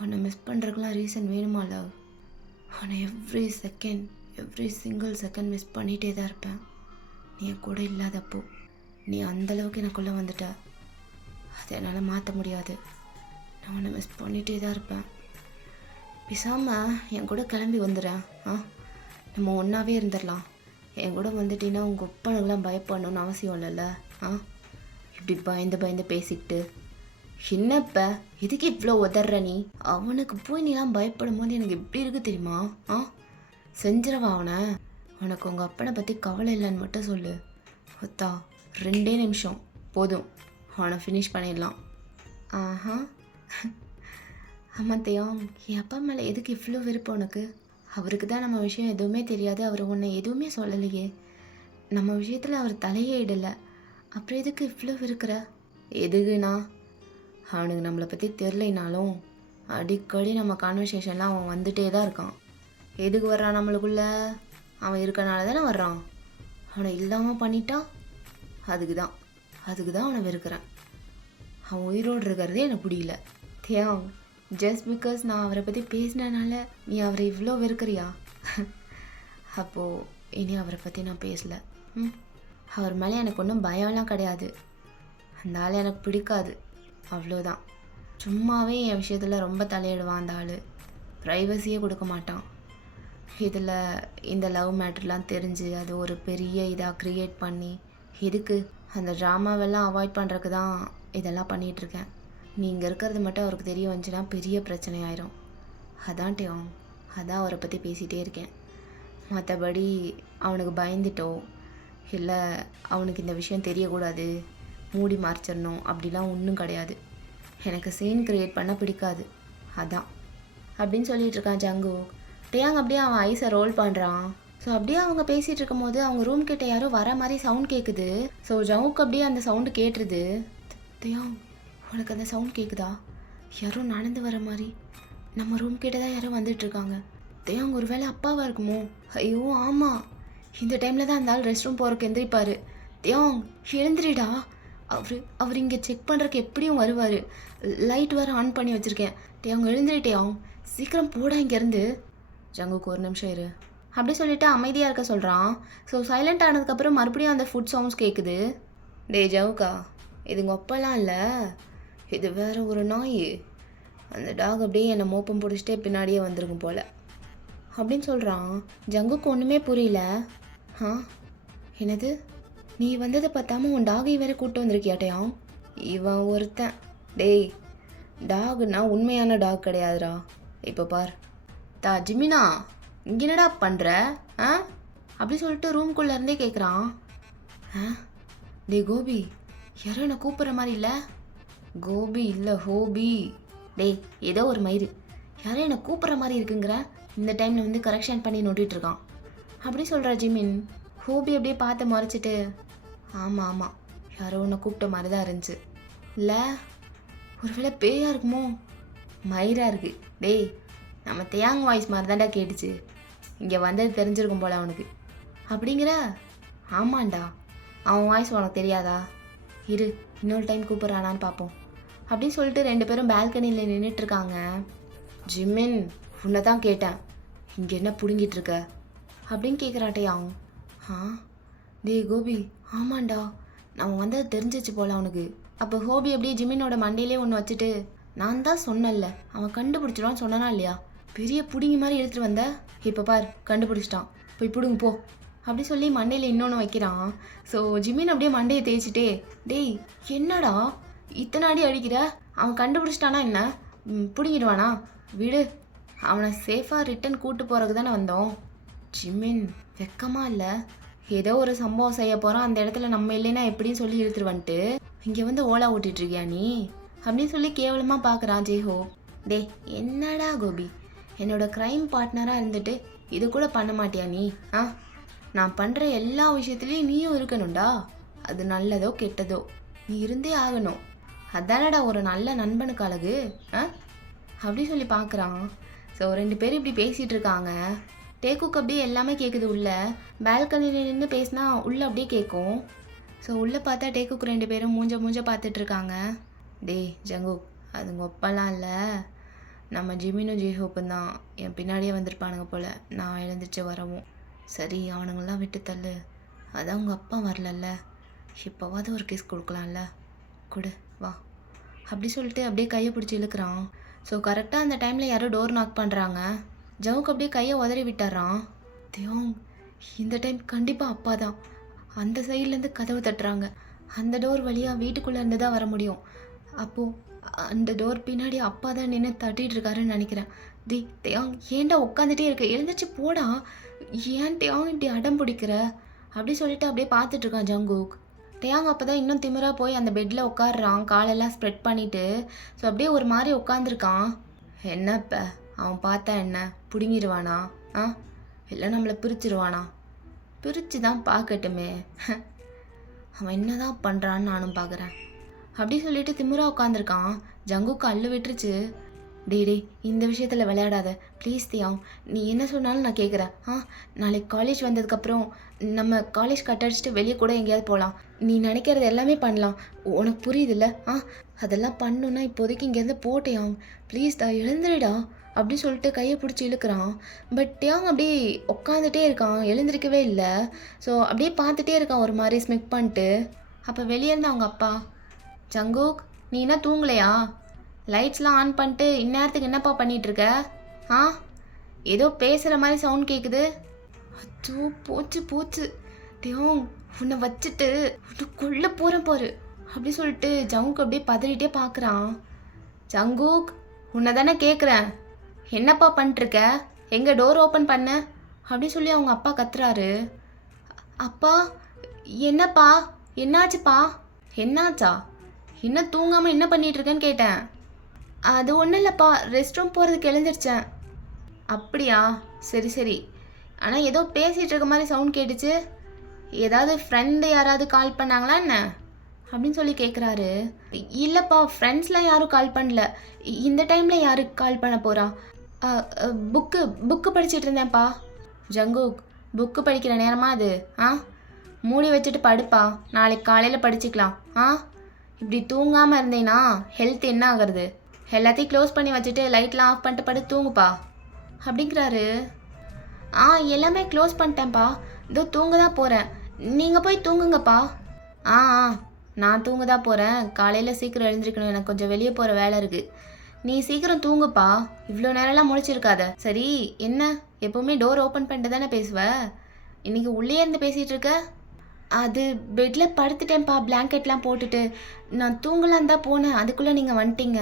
உன்னை மிஸ் பண்ணுறதுக்குலாம் ரீசன் வேணுமா லவ்? உன்னை எவ்ரி சிங்கிள் செகண்ட் மிஸ் பண்ணிகிட்டே தான் இருப்பேன். நீ என் கூட இல்லாதப்போ நீ அந்தளவுக்கு எனக்குள்ளே வந்துட்ட. அதை என்னால் மாற்ற முடியாது. நான் உன்னை மிஸ் பண்ணிகிட்டே தான் இருப்பேன். பேசாமல் என் கூட கிளம்பி வந்துடுறேன். ஆ, நம்ம ஒன்றாவே இருந்துடலாம். என் கூட வந்துட்டீங்கன்னா உங்கள் ஒப்பனுக்கெலாம் பயப்படணும்னு அவசியம் இல்லைல்ல. ஆ, இப்படி பயந்து பேசிக்கிட்டு என்னப்ப எதுக்கு இவ்வளோ உதற நீ? அவனுக்கு போய் நீலாம் பயப்படும் போது எனக்கு எப்படி இருக்கு தெரியுமா? ஆ, செஞ்சிடவா அவனை? உனக்கு உங்கள் அப்பனை பற்றி கவலை இல்லைன்னு மட்டும் சொல்லு. ஒத்தா 2 நிமிஷம் போதும், அவனை ஃபினிஷ் பண்ணிடலாம். ஆஹா, ஆமாம் தேவம், என் அப்பா மேலே எதுக்கு இவ்வளோ விருப்பம் உனக்கு? அவருக்கு தான் நம்ம விஷயம் எதுவுமே தெரியாது. அவர் உன்னை எதுவுமே சொல்லலையே. நம்ம விஷயத்தில் அவர் தலையே இடலை. அப்புறம் எதுக்கு இவ்வளோ இருக்கிற? எதுக்குண்ணா, அவனுக்கு நம்மளை பற்றி தெரிலைனாலும் அடிக்கடி நம்ம கான்வர்சேஷன்லாம் அவன் வந்துட்டே தான் இருக்கான். எதுக்கு வர்றான் நம்மளுக்குள்ள? அவன் இருக்கனால தானே வர்றான். அவனை இல்லாமல் பண்ணிட்டா அதுக்கு தான் அவனை வெறுக்கிறேன். அவன் உயிரோடு இருக்கிறதே எனக்கு பிடிக்கல. தியாங், ஜஸ்ட் பிகாஸ் நான் அவரை பற்றி பேசினனால நீ அவரை இவ்வளோ வெறுக்கிறியா? அப்போது இனி அவரை பற்றி நான் பேசலை. அவர் மேலே எனக்கு ஒன்றும் பயம்லாம் கிடையாது. அந்த ஆள் எனக்கு பிடிக்காது, அவ்வளோதான். சும்மாவே என் விஷயத்தில் ரொம்ப தலையிடுவான் அந்த ஆள். ப்ரைவசியே கொடுக்க மாட்டான். இதில் இந்த லவ் மேட்டர்லாம் தெரிஞ்சு அது ஒரு பெரிய இதாக க்ரியேட் பண்ணி எதுக்கு அந்த ட்ராமாவெல்லாம் அவாய்ட் பண்ணுறதுக்கு தான் இதெல்லாம் பண்ணிகிட்ருக்கேன். நீ இங்கே இருக்கிறது மட்டும் அவருக்கு தெரிய வந்துச்சுன்னா பெரிய பிரச்சனை ஆயிரும். அதான் டேவம், அதான் அவரை பற்றி பேசிகிட்டே இருக்கேன். மற்றபடி அவனுக்கு பயந்துட்டோ இல்லை அவனுக்கு இந்த விஷயம் தெரியக்கூடாது, மூடி மறைச்சிடணும் அப்படிலாம் ஒன்றும் கிடையாது. எனக்கு சீன் க்ரியேட் பண்ண பிடிக்காது, அதான் அப்படின்னு சொல்லிகிட்டு இருக்கான் ஜங்கு. டேயாங் அப்படியே அவன் ஐஸை ரோல் பண்ணுறான். ஸோ அப்படியே அவங்க பேசிகிட்டு இருக்கும் போது அவங்க ரூம் கிட்ட யாரோ வர மாதிரி சவுண்ட் கேட்குது. ஸோ ஜங்குக்கு அப்படியே அந்த சவுண்டு கேட்டுருது. டேயாங், உனக்கு அந்த சவுண்ட் கேட்குதா? யாரோ நடந்து வர மாதிரி. நம்ம ரூம் கிட்ட தான் யாரோ வந்துட்டுருக்காங்க. டேயாங், ஒரு வேளை அப்பாவாக இருக்குமோ? ஐயோ ஆமாம், இந்த டைமில் தான் அந்த ஆள் ரெஸ்ட் ரூம் போகிறக்கு எந்திரிப்பார். டேயாங், எழுந்திரிடா. அவர் இங்கே செக் பண்ணுறக்கு எப்படியும் வருவார். லைட் வேறு ஆன் பண்ணி வச்சுருக்கேன். டேயாங், எழுந்திரிட்டேயாங், சீக்கிரம் போடா இங்கேருந்து. ஜங்குக்கு ஒரு நிமிஷம் இரு அப்படி சொல்லிவிட்டு அமைதியாக இருக்க சொல்கிறான். ஸோ சைலண்ட் ஆனதுக்கப்புறம் மறுபடியும் அந்த ஃபுட் சவுண்ட்ஸ் கேட்குது. டே ஜவுக்கா, இது உங்கள் அப்பெல்லாம் இல்லை, இது வேறு ஒரு நாய். அந்த டாக் அப்படியே என்னை மோப்பம் பிடிச்சிட்டே பின்னாடியே வந்திருக்கும் போல் அப்படின்னு சொல்கிறான். ஜங்குக்கு ஒன்றுமே புரியல. ஆ, என்னது, நீ வந்ததை பார்த்தாம உன் டாகை வேறு கூப்பிட்டு வந்திருக்கியாட்டையாம்? இவன் ஒருத்தன். டேய், டாகுன்னா உண்மையான டாக் கிடையாதுடா. இப்போ பார் ஜிமினா, இங்கே என்னடா பண்ணுற? ஆ, அப்படி சொல்லிட்டு ரூம்குள்ளே இருந்தே கேட்குறான். ஆ, டே கோபி, யாரோ என்னை கூப்பிட்ற மாதிரி இல்லை? கோபி இல்லை ஹோபி. டேய், ஏதோ ஒரு மயிறு, யாரோ என்னை கூப்பிட்ற மாதிரி இருக்குங்கிற. இந்த டைமில் வந்து கரெக்ஷன் பண்ணி நோட்டிகிட்டு இருக்கான் அப்படி சொல்கிற ஜிமின். ஹோபி அப்படியே பார்த்து மறைச்சிட்டு, ஆமாம், யாரோ உன்னை கூப்பிட்ட மாதிரி தான் இருந்துச்சு. இல்லை, ஒருவேளை பேயாக இருக்குமோ? மயிராக இருக்குது. டேய், நம்ம தேயாங் வாய்ஸ் மாதிரி தான்டா கேட்டுச்சு. இங்கே வந்தது தெரிஞ்சிருக்கும் போல அவனுக்கு அப்படிங்கிற. ஆமாண்டா, அவன் வாய்ஸ் உனக்கு தெரியாதா? இரு, இன்னொரு டைம் கூப்பிட்றானான்னு பார்ப்போம் அப்படின்னு சொல்லிட்டு 2 பேரும் பால்கனியில் நின்றுட்டுருக்காங்க. ஜிமின், உன்னை தான் கேட்டேன், இங்கே என்ன பிடுங்கிட்டு இருக்க அப்படின்னு கேட்குறாட்டையாங். ஆ, டே கோபி, ஆமாண்டா, நம்ம வந்தது தெரிஞ்சிச்சு போல அவனுக்கு. அப்போ ஹோபி அப்படியே ஜிமினோட மண்டையிலே ஒன்று வச்சுட்டு, நான் தான் சொன்னல அவன் கண்டுபிடிச்சிடுவான்னு சொன்னானா இல்லையா? பெரிய புடிங்கி மாதிரி எடுத்துகிட்டு வந்த, இப்போ பார் கண்டுபிடிச்சிட்டான், போய் பிடுங்க போ அப்படி சொல்லி மண்டையில் இன்னொன்று வைக்கிறான். ஸோ ஜிமின் அப்படியே மண்டையை தேய்ச்சிட்டே, டேய் என்னடா இத்தனை அடி அடிக்கிற? அவன் கண்டுபிடிச்சிட்டானா என்ன? பிடுங்கிடுவானா? விடு, அவனை சேஃபாக ரிட்டன் கூட்டு போகிறதுக்கு தானே வந்தோம். ஜிமின், வெக்கமாக இல்லை? ஏதோ ஒரு சம்பவம் செய்ய போகிறான், அந்த இடத்துல நம்ம இல்லைன்னா எப்படின்னு சொல்லி இழுத்துட்டு வந்துட்டு இங்கே வந்து ஓலா ஓட்டிகிட்ருக்கியா நீ அப்படின்னு சொல்லி கேவலமாக பார்க்குறான் ஜெய்ஹோ. டே என்னடா கோபி, என்னோட க்ரைம் பார்ட்னராக இருந்துட்டு இது கூட பண்ண மாட்டியா நீ? நான் பண்ணுற எல்லா விஷயத்துலேயும் நீயும் இருக்கணும்டா. அது நல்லதோ கெட்டதோ நீ இருந்தே ஆகணும். அதானடா ஒரு நல்ல நண்பனுக்கு அழகு. அப்படி சொல்லி பார்க்குறான். ஸோ 2 பேரும் இப்படி பேசிகிட்டு இருக்காங்க. டேக்குக்கு அப்படியே எல்லாமே கேட்குது. உள்ள பால்கனியில் நின்று பேசினா உள்ளே அப்படியே கேட்கும். ஸோ உள்ளே பார்த்தா டேக்குக்கு 2 பேரும் மூஞ்ச பார்த்துட்ருக்காங்க. டேய் ஜங்குக், அதுங்க ஒப்பெல்லாம் இல்லை, நம்ம ஜிமினும் ஜிஹோப்பும் தான் என் பின்னாடியே வந்திருப்பானுங்க போல். நான் எழுந்திரிச்சு வரவும். சரி, அவனுங்களாம் விட்டு தள்ளு. அதான் உங்கள் அப்பா வரலல்ல, இப்போவாது ஒரு கிஸ் கொடுக்கலாம்ல, கொடு வா. அப்படி சொல்லிட்டு அப்படியே கையை பிடிச்சி இழுக்கிறான். ஸோ கரெக்டாக அந்த டைமில் யாரோ டோர் நாக் பண்ணுறாங்க. ஜவுக்கு அப்படியே கையை உதறி விட்டுறான். தியோங், இந்த டைம் கண்டிப்பாக அப்பா தான். அந்த சைட்லேருந்து கதவு தட்டுறாங்க. அந்த டோர் வழியாக வீட்டுக்குள்ளே இருந்து தான் வர முடியும். அப்போது அந்த டோர் பின்னாடி அப்பா தான் நின்று தட்டிகிட்டு இருக்காருன்னு நினைக்கிறேன். தியோங், ஏன்டா உட்காந்துட்டே இருக்க, எழுந்திரிச்சு போடா, ஏன் தியோங் இப்படி அடம் பிடிக்கிற? அப்படி சொல்லிட்டு அப்படியே பார்த்துட்ருக்கான் ஜங்குக். தியாங் அப்போ தான் இன்னும் திமிராக போய் அந்த பெட்டில் உட்காடுறான், காலெல்லாம் ஸ்ப்ரெட் பண்ணிவிட்டு. ஸோ அப்படியே ஒரு மாதிரி உட்காந்துருக்கான். என்னப்ப அவன் பார்த்தா என்ன பிடுங்கிடுவானா? இல்லை நம்மளை பிரிச்சிருவானா? பிரித்து தான் பார்க்கட்டுமே, அவன் என்ன தான் பண்ணுறான்னு நானும் பார்க்குறேன். அப்படி சொல்லிட்டு திமிரா உட்காந்துருக்கான். ஜங்குக்கு அள்ளு விட்டுருச்சு. டே இந்த விஷயத்தில் விளையாடாத ப்ளீஸ் தியாங், நீ என்ன சொன்னாலும் நான் கேட்குறேன். நாளைக்கு காலேஜ் வந்ததுக்கப்புறம் நம்ம காலேஜ் கட் அடிச்சுட்டு வெளியே கூட எங்கேயாவது போகலாம். நீ நினைக்கிறது எல்லாமே பண்ணலாம், உனக்கு புரியுதுல்ல? அதெல்லாம் பண்ணுன்னா இப்போதைக்கு இங்கேருந்து போட்டேயாங், ப்ளீஸ் டா, எழுந்துடுடா. அப்படி சொல்லிட்டு கையை பிடிச்சி இழுக்கிறான். பட் தியாங் அப்படியே உட்காந்துட்டே இருக்கான், எழுந்திருக்கவே இல்லை. ஸோ அப்படியே பார்த்துட்டே இருக்கான் ஒரு மாதிரி ஸ்மிக் பண்ணிட்டு. அப்போ வெளியே இருந்து அவங்க அப்பா, ஜங்குக் நீ என்ன தூங்கலையா? லைட்ஸ்லாம் ஆன் பண்ணிட்டு இந்நேரத்துக்கு என்னப்பா பண்ணிகிட்ருக்க? ஏதோ பேசுகிற மாதிரி சவுண்ட் கேட்குது. அச்சோ, போச்சு தியோங், உன்னை வச்சுட்டு உனக்குள்ளே போகிறேன் பாரு. அப்படி சொல்லிட்டு ஜங்குக் அப்படியே பதறிட்டே பார்க்குறான். ஜங்குக், உன்னை தானே கேட்குறேன், என்னப்பா பண்ணிட்டுருக்க? எங்கே டோர் ஓப்பன் பண்ண? அப்படி சொல்லி அவங்க அப்பா கத்துறாரு. அப்பா, என்னப்பா, என்னாச்சுப்பா? என்னாச்சா? இன்னும் தூங்காமல் என்ன பண்ணிகிட்ருக்கேன்னு கேட்டேன். அது ஒன்றும் இல்லைப்பா, ரெஸ்ட் ரூம் போகிறதுக்கு எழுந்திரிச்சேன். அப்படியா, சரி. ஆனால் ஏதோ பேசிகிட்டு இருக்க மாதிரி சவுண்ட் கேட்டுச்சு. ஏதாவது ஃப்ரெண்டு யாராவது கால் பண்ணாங்களா என்ன அப்படின்னு சொல்லி கேட்குறாரு. இல்லைப்பா, ஃப்ரெண்ட்ஸ்லாம் யாரும் கால் பண்ணல. இந்த டைமில் யாருக்கு கால் பண்ண போகிறா? புக்கு படிச்சுட்டு இருந்தேன்ப்பா. ஜங்குக், புக்கு படிக்கிற நேரமா அது? மூடி வச்சுட்டு படுப்பா, நாளைக்கு காலையில் படிச்சுக்கலாம். இப்படி தூங்காமல் இருந்தேன்னா ஹெல்த் என்ன ஆகிறது? எல்லாத்தையும் க்ளோஸ் பண்ணி வச்சுட்டு லைட்லாம் ஆஃப் பண்ணிட்டு படுத்து தூங்குப்பா அப்படிங்கிறாரு. எல்லாமே க்ளோஸ் பண்ணிட்டேன்ப்பா, இதோ தூங்க தான் போகிறேன், நீங்கள் போய் தூங்குங்கப்பா. நான் தூங்க தான் போகிறேன், காலையில் சீக்கிரம் எழுந்திருக்கணும், எனக்கு கொஞ்சம் வெளியே போகிற வேலை இருக்குது. நீ சீக்கிரம் தூங்குப்பா, இவ்வளோ நேரம்லாம் முழிச்சிருக்காத. சரி, என்ன எப்போவுமே டோர் ஓப்பன் பண்ணிட்டு தானே பேசுவ, இன்றைக்கி உள்ளே இருந்து பேசிகிட்டு இருக்க? அது பெட்டில் படுத்துட்டேன்ப்பா, பிளாங்கெட்லாம் போட்டுட்டு. நான் தூங்கலாம் தான் போனேன், அதுக்குள்ளே நீங்கள் வந்துட்டீங்க.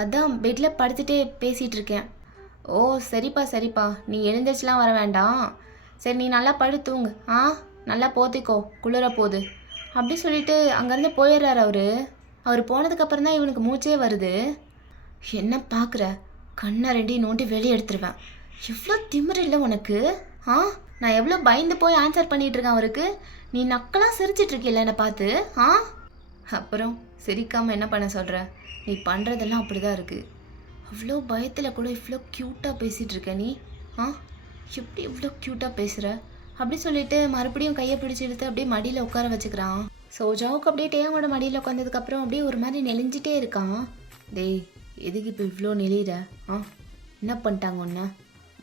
அதான் பெட்டில் படுத்துகிட்டே பேசிகிட்டு இருக்கேன். ஓ சரிப்பா, நீ எழுந்திரிச்சுலாம் வர வேண்டாம். சரி, நீ நல்லா படு தூங்கு. நல்லா போத்திக்கோ, குளிர போகுது. அப்படி சொல்லிட்டு அங்கேருந்து போயிடுறாரு அவர் போனதுக்கப்புறம் தான் இவனுக்கு மூச்சே வருது. என்ன பார்க்குற, கண்ணை 2 நோண்டி வெளியே எடுத்துருவேன். எவ்வளோ திமிரு இல்லை உனக்கு? நான் எவ்வளோ பயந்து போய் ஆன்சர் பண்ணிகிட்ருக்கேன் அவருக்கு. நீ நக்கெல்லாம் சிரிச்சிட்ருக்கில்ல என்னை பார்த்து. அப்புறம் சிரிக்காமல் என்ன பண்ண சொல்கிற? நீ பண்ணுறதெல்லாம் அப்படி தான் இருக்குது. அவ்வளோ பயத்தில் கூட இவ்வளோ க்யூட்டாக பேசிகிட்டு இருக்க நீ. எப்படி இவ்வளோ க்யூட்டாக பேசுகிற? அப்படி சொல்லிட்டு மறுபடியும் கையை பிடிச்சி எடுத்து அப்படியே மடியில் உட்கார வச்சுக்கிறான். ஸோ ஜவுக்கு அப்படியே டேயோட மடியில் உட்காந்ததுக்கப்புறம் அப்படியே ஒரு மாதிரி நெளிஞ்சிட்டே இருக்கான். டேய், எதுக்கு இப்போ இவ்வளோ நெளிகிற? என்ன பண்ணிட்டாங்க ஒன்று?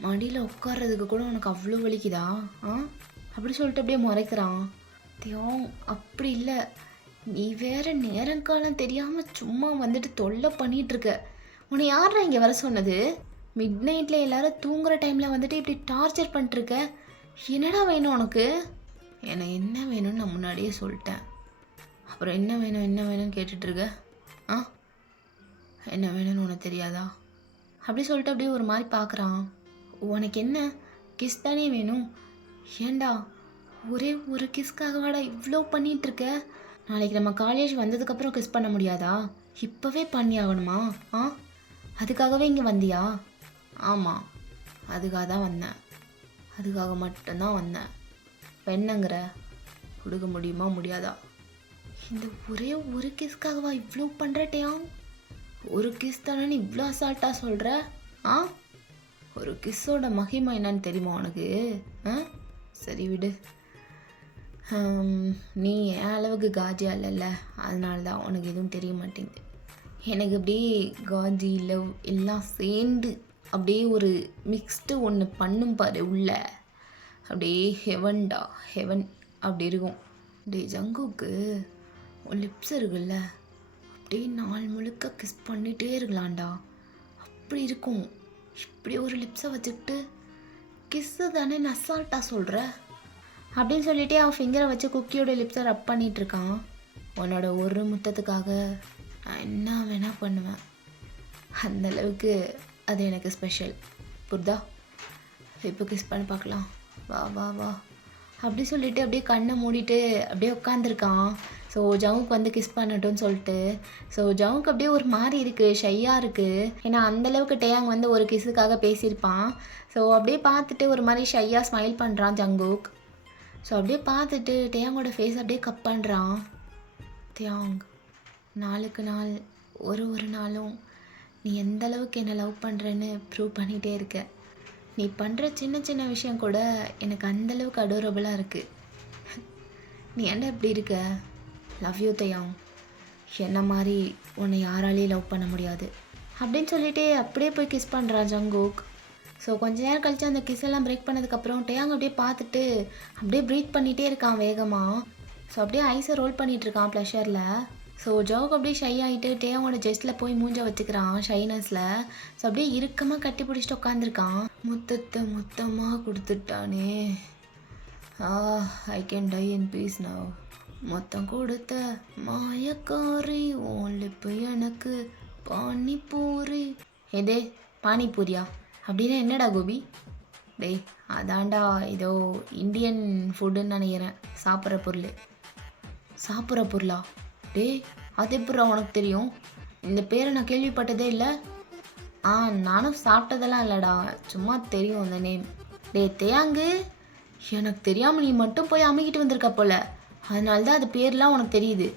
மடியில் உட்கார்றதுக்கு கூட உனக்கு அவ்வளோ வலிக்குதா? அப்படி சொல்லிட்டு அப்படியே முறைக்கிறான். தியோங், அப்படி இல்லை, நீ வேற நேரங்காலம் தெரியாமல் சும்மா வந்துட்டு தொல்லை பண்ணிகிட்ருக்க. உன்னை யாரா இங்கே வர சொன்னது? மிட் நைட்டில் எல்லோரும் தூங்குகிற டைமில் வந்துட்டு இப்படி டார்ச்சர் பண்ணிட்டுருக்க. என்னடா வேணும் உனக்கு? எனக்கு என்ன வேணும்னு நான் முன்னாடியே சொல்லிட்டேன், அப்புறம் என்ன வேணும்னு கேட்டுட்ருக்க? என்ன வேணும்னு உனக்கு தெரியாதா? அப்படி சொல்லிட்டு அப்படியே ஒரு மாதிரி பார்க்குறான். உனக்கு என்ன கிஸ் தானே வேணும்? ஏண்டா ஒரே ஒரு கிஸ்க்காகவாடா இவ்வளோ பண்ணிகிட்ருக்க? நாளைக்கு நம்ம காலேஜ் வந்ததுக்கப்புறம் கிஸ் பண்ண முடியாதா? இப்போவே பண்ணி ஆகணுமா? அதுக்காகவே இங்கே வந்தியா? ஆமாம், அதுக்காக தான் வந்தேன், அதுக்காக மட்டும்தான் வந்தேன். இப்போ என்னங்கிற, கொடுக்க முடியுமா முடியாதா? இந்த ஒரே ஒரு கிஸ்க்காகவா இவ்வளோ பண்ணுறட்டேயாம்? ஒரு கிஸ் தானே இவ்வளோ அசால்ட்டாக சொல்கிற? ஆ, ஒரு கிஸ்ஸோட மகிமை என்னன்னு தெரியுமா உனக்கு? ஆ, சரி விடு. நீ என் அளவுக்கு காஜியா இல்லைல்ல, அதனால தான் உனக்கு எதுவும் தெரிய மாட்டேங்குது. எனக்கு அப்படியே காஜி லவ் எல்லாம் சேர்ந்து அப்படியே ஒரு மிக்ஸ்டு ஒன்று பண்ணும் பாரு உள்ள, அப்படியே ஹெவன்டா ஹெவன் அப்படி இருக்கும். டே ஜங்குக்கு உன் லிப்ஸ் இருக்குல்ல, அப்படியே நாள் முழுக்க கிஸ் பண்ணிகிட்டே இருக்கலாம்டா, அப்படி இருக்கும். இப்படி ஒரு லிப்ஸை வச்சுக்கிட்டு கிஸ்ஸு தானே அசால்ட்டாக சொல்கிற அப்படின்னு சொல்லிட்டு அவன் ஃபிங்கரை வச்சு குக்கியோட லிப்ஸை ரப் பண்ணிகிட்ருக்கான். உன்னோட ஒரு முத்தத்துக்காக நான் என்ன வேணால் பண்ணுவேன், அந்தளவுக்கு அது எனக்கு ஸ்பெஷல், புரிதா? இப்போ கிஸ் பண்ணி பார்க்கலாம், வா வா வா அப்படி சொல்லிவிட்டு அப்படியே கண்ணை மூடிட்டு அப்படியே உட்காந்துருக்கான். ஸோ ஜவுக்கு வந்து கிஸ் பண்ணட்டும்னு சொல்லிட்டு. ஸோ ஜவுக்கு அப்படியே ஒரு மாதிரி இருக்குது, ஷையாக இருக்குது. ஏன்னா அந்தளவுக்கு டேயாங் வந்து ஒரு கிஸ்ஸுக்காக பேசியிருப்பான். ஸோ அப்படியே பார்த்துட்டு ஒரு மாதிரி ஷையாக ஸ்மைல் பண்ணுறான் ஜங்குக். ஸோ அப்படியே பார்த்துட்டு டேயாங்கோட ஃபேஸ் அப்படியே கப் பண்ணுறான். டேயாங், நாளுக்கு நாள் ஒரு நாளும் நீ எந்த அளவுக்கு என்னை லவ் பண்ணுறேன்னு ப்ரூவ் பண்ணிகிட்டே இருக்க. நீ பண்ணுற சின்ன சின்ன விஷயம் கூட எனக்கு அந்தளவுக்கு அடோரபுளாக இருக்குது. நீ என்ன இப்படி இருக்க? லவ் யூ டேயாங், என்ன மாதிரி உன்னை யாராலையும் லவ் பண்ண முடியாது அப்படின்னு சொல்லிட்டு அப்படியே போய் கிஸ் பண்ணுறான் ஜங்குக். ஸோ கொஞ்ச நேரம் கழித்து அந்த கிஸ் எல்லாம் பிரேக் பண்ணதுக்கப்புறம் டேயாங் அப்படியே பார்த்துட்டு அப்படியே ப்ரீத் பண்ணிகிட்டே இருக்கான் வேகமாக. ஸோ அப்படியே ஐஸை ரோல் பண்ணிகிட்ருக்கான் ப்ளஷரில். ஸோ ஜவுக்கு அப்படியே ஷை ஆகிட்டு டேயாங்கோட ஜெஸ்ட்டில் போய் மூஞ்ச வச்சுக்கிறான் ஷைனஸில். ஸோ அப்படியே இறுக்கமாக கட்டி பிடிச்சிட்டு உட்காந்துருக்கான். முத்தத்தை மொத்தமாக கொடுத்துட்டானே, I can die in peace now. மொத்தம் கொடுத்த மாயக்காரி உன் லிப்பு எனக்கு பானிபூரி. ஏதே பானிபூரியா அப்படின்னா என்னடா கோபி? டேய் அதான்டா ஏதோ இந்தியன் ஃபுட்டுன்னு நினைக்கிறேன், சாப்பிட்ற பொருள். சாப்பிட்ற பொருளா? டேய் அது எப்படா உனக்கு தெரியும்? இந்த பேரை நான் கேள்விப்பட்டதே இல்லை. நானும் சாப்பிட்டதெல்லாம் இல்லைடா, சும்மா தெரியும் அந்த நேம். டே தேயாங்கு, எனக்கு தெரியாமல் நீ மட்டும் போய் அமைக்கிட்டு வந்திருக்க போல, அதனால தான் அது பேர்லாம் உனக்கு தெரியுது.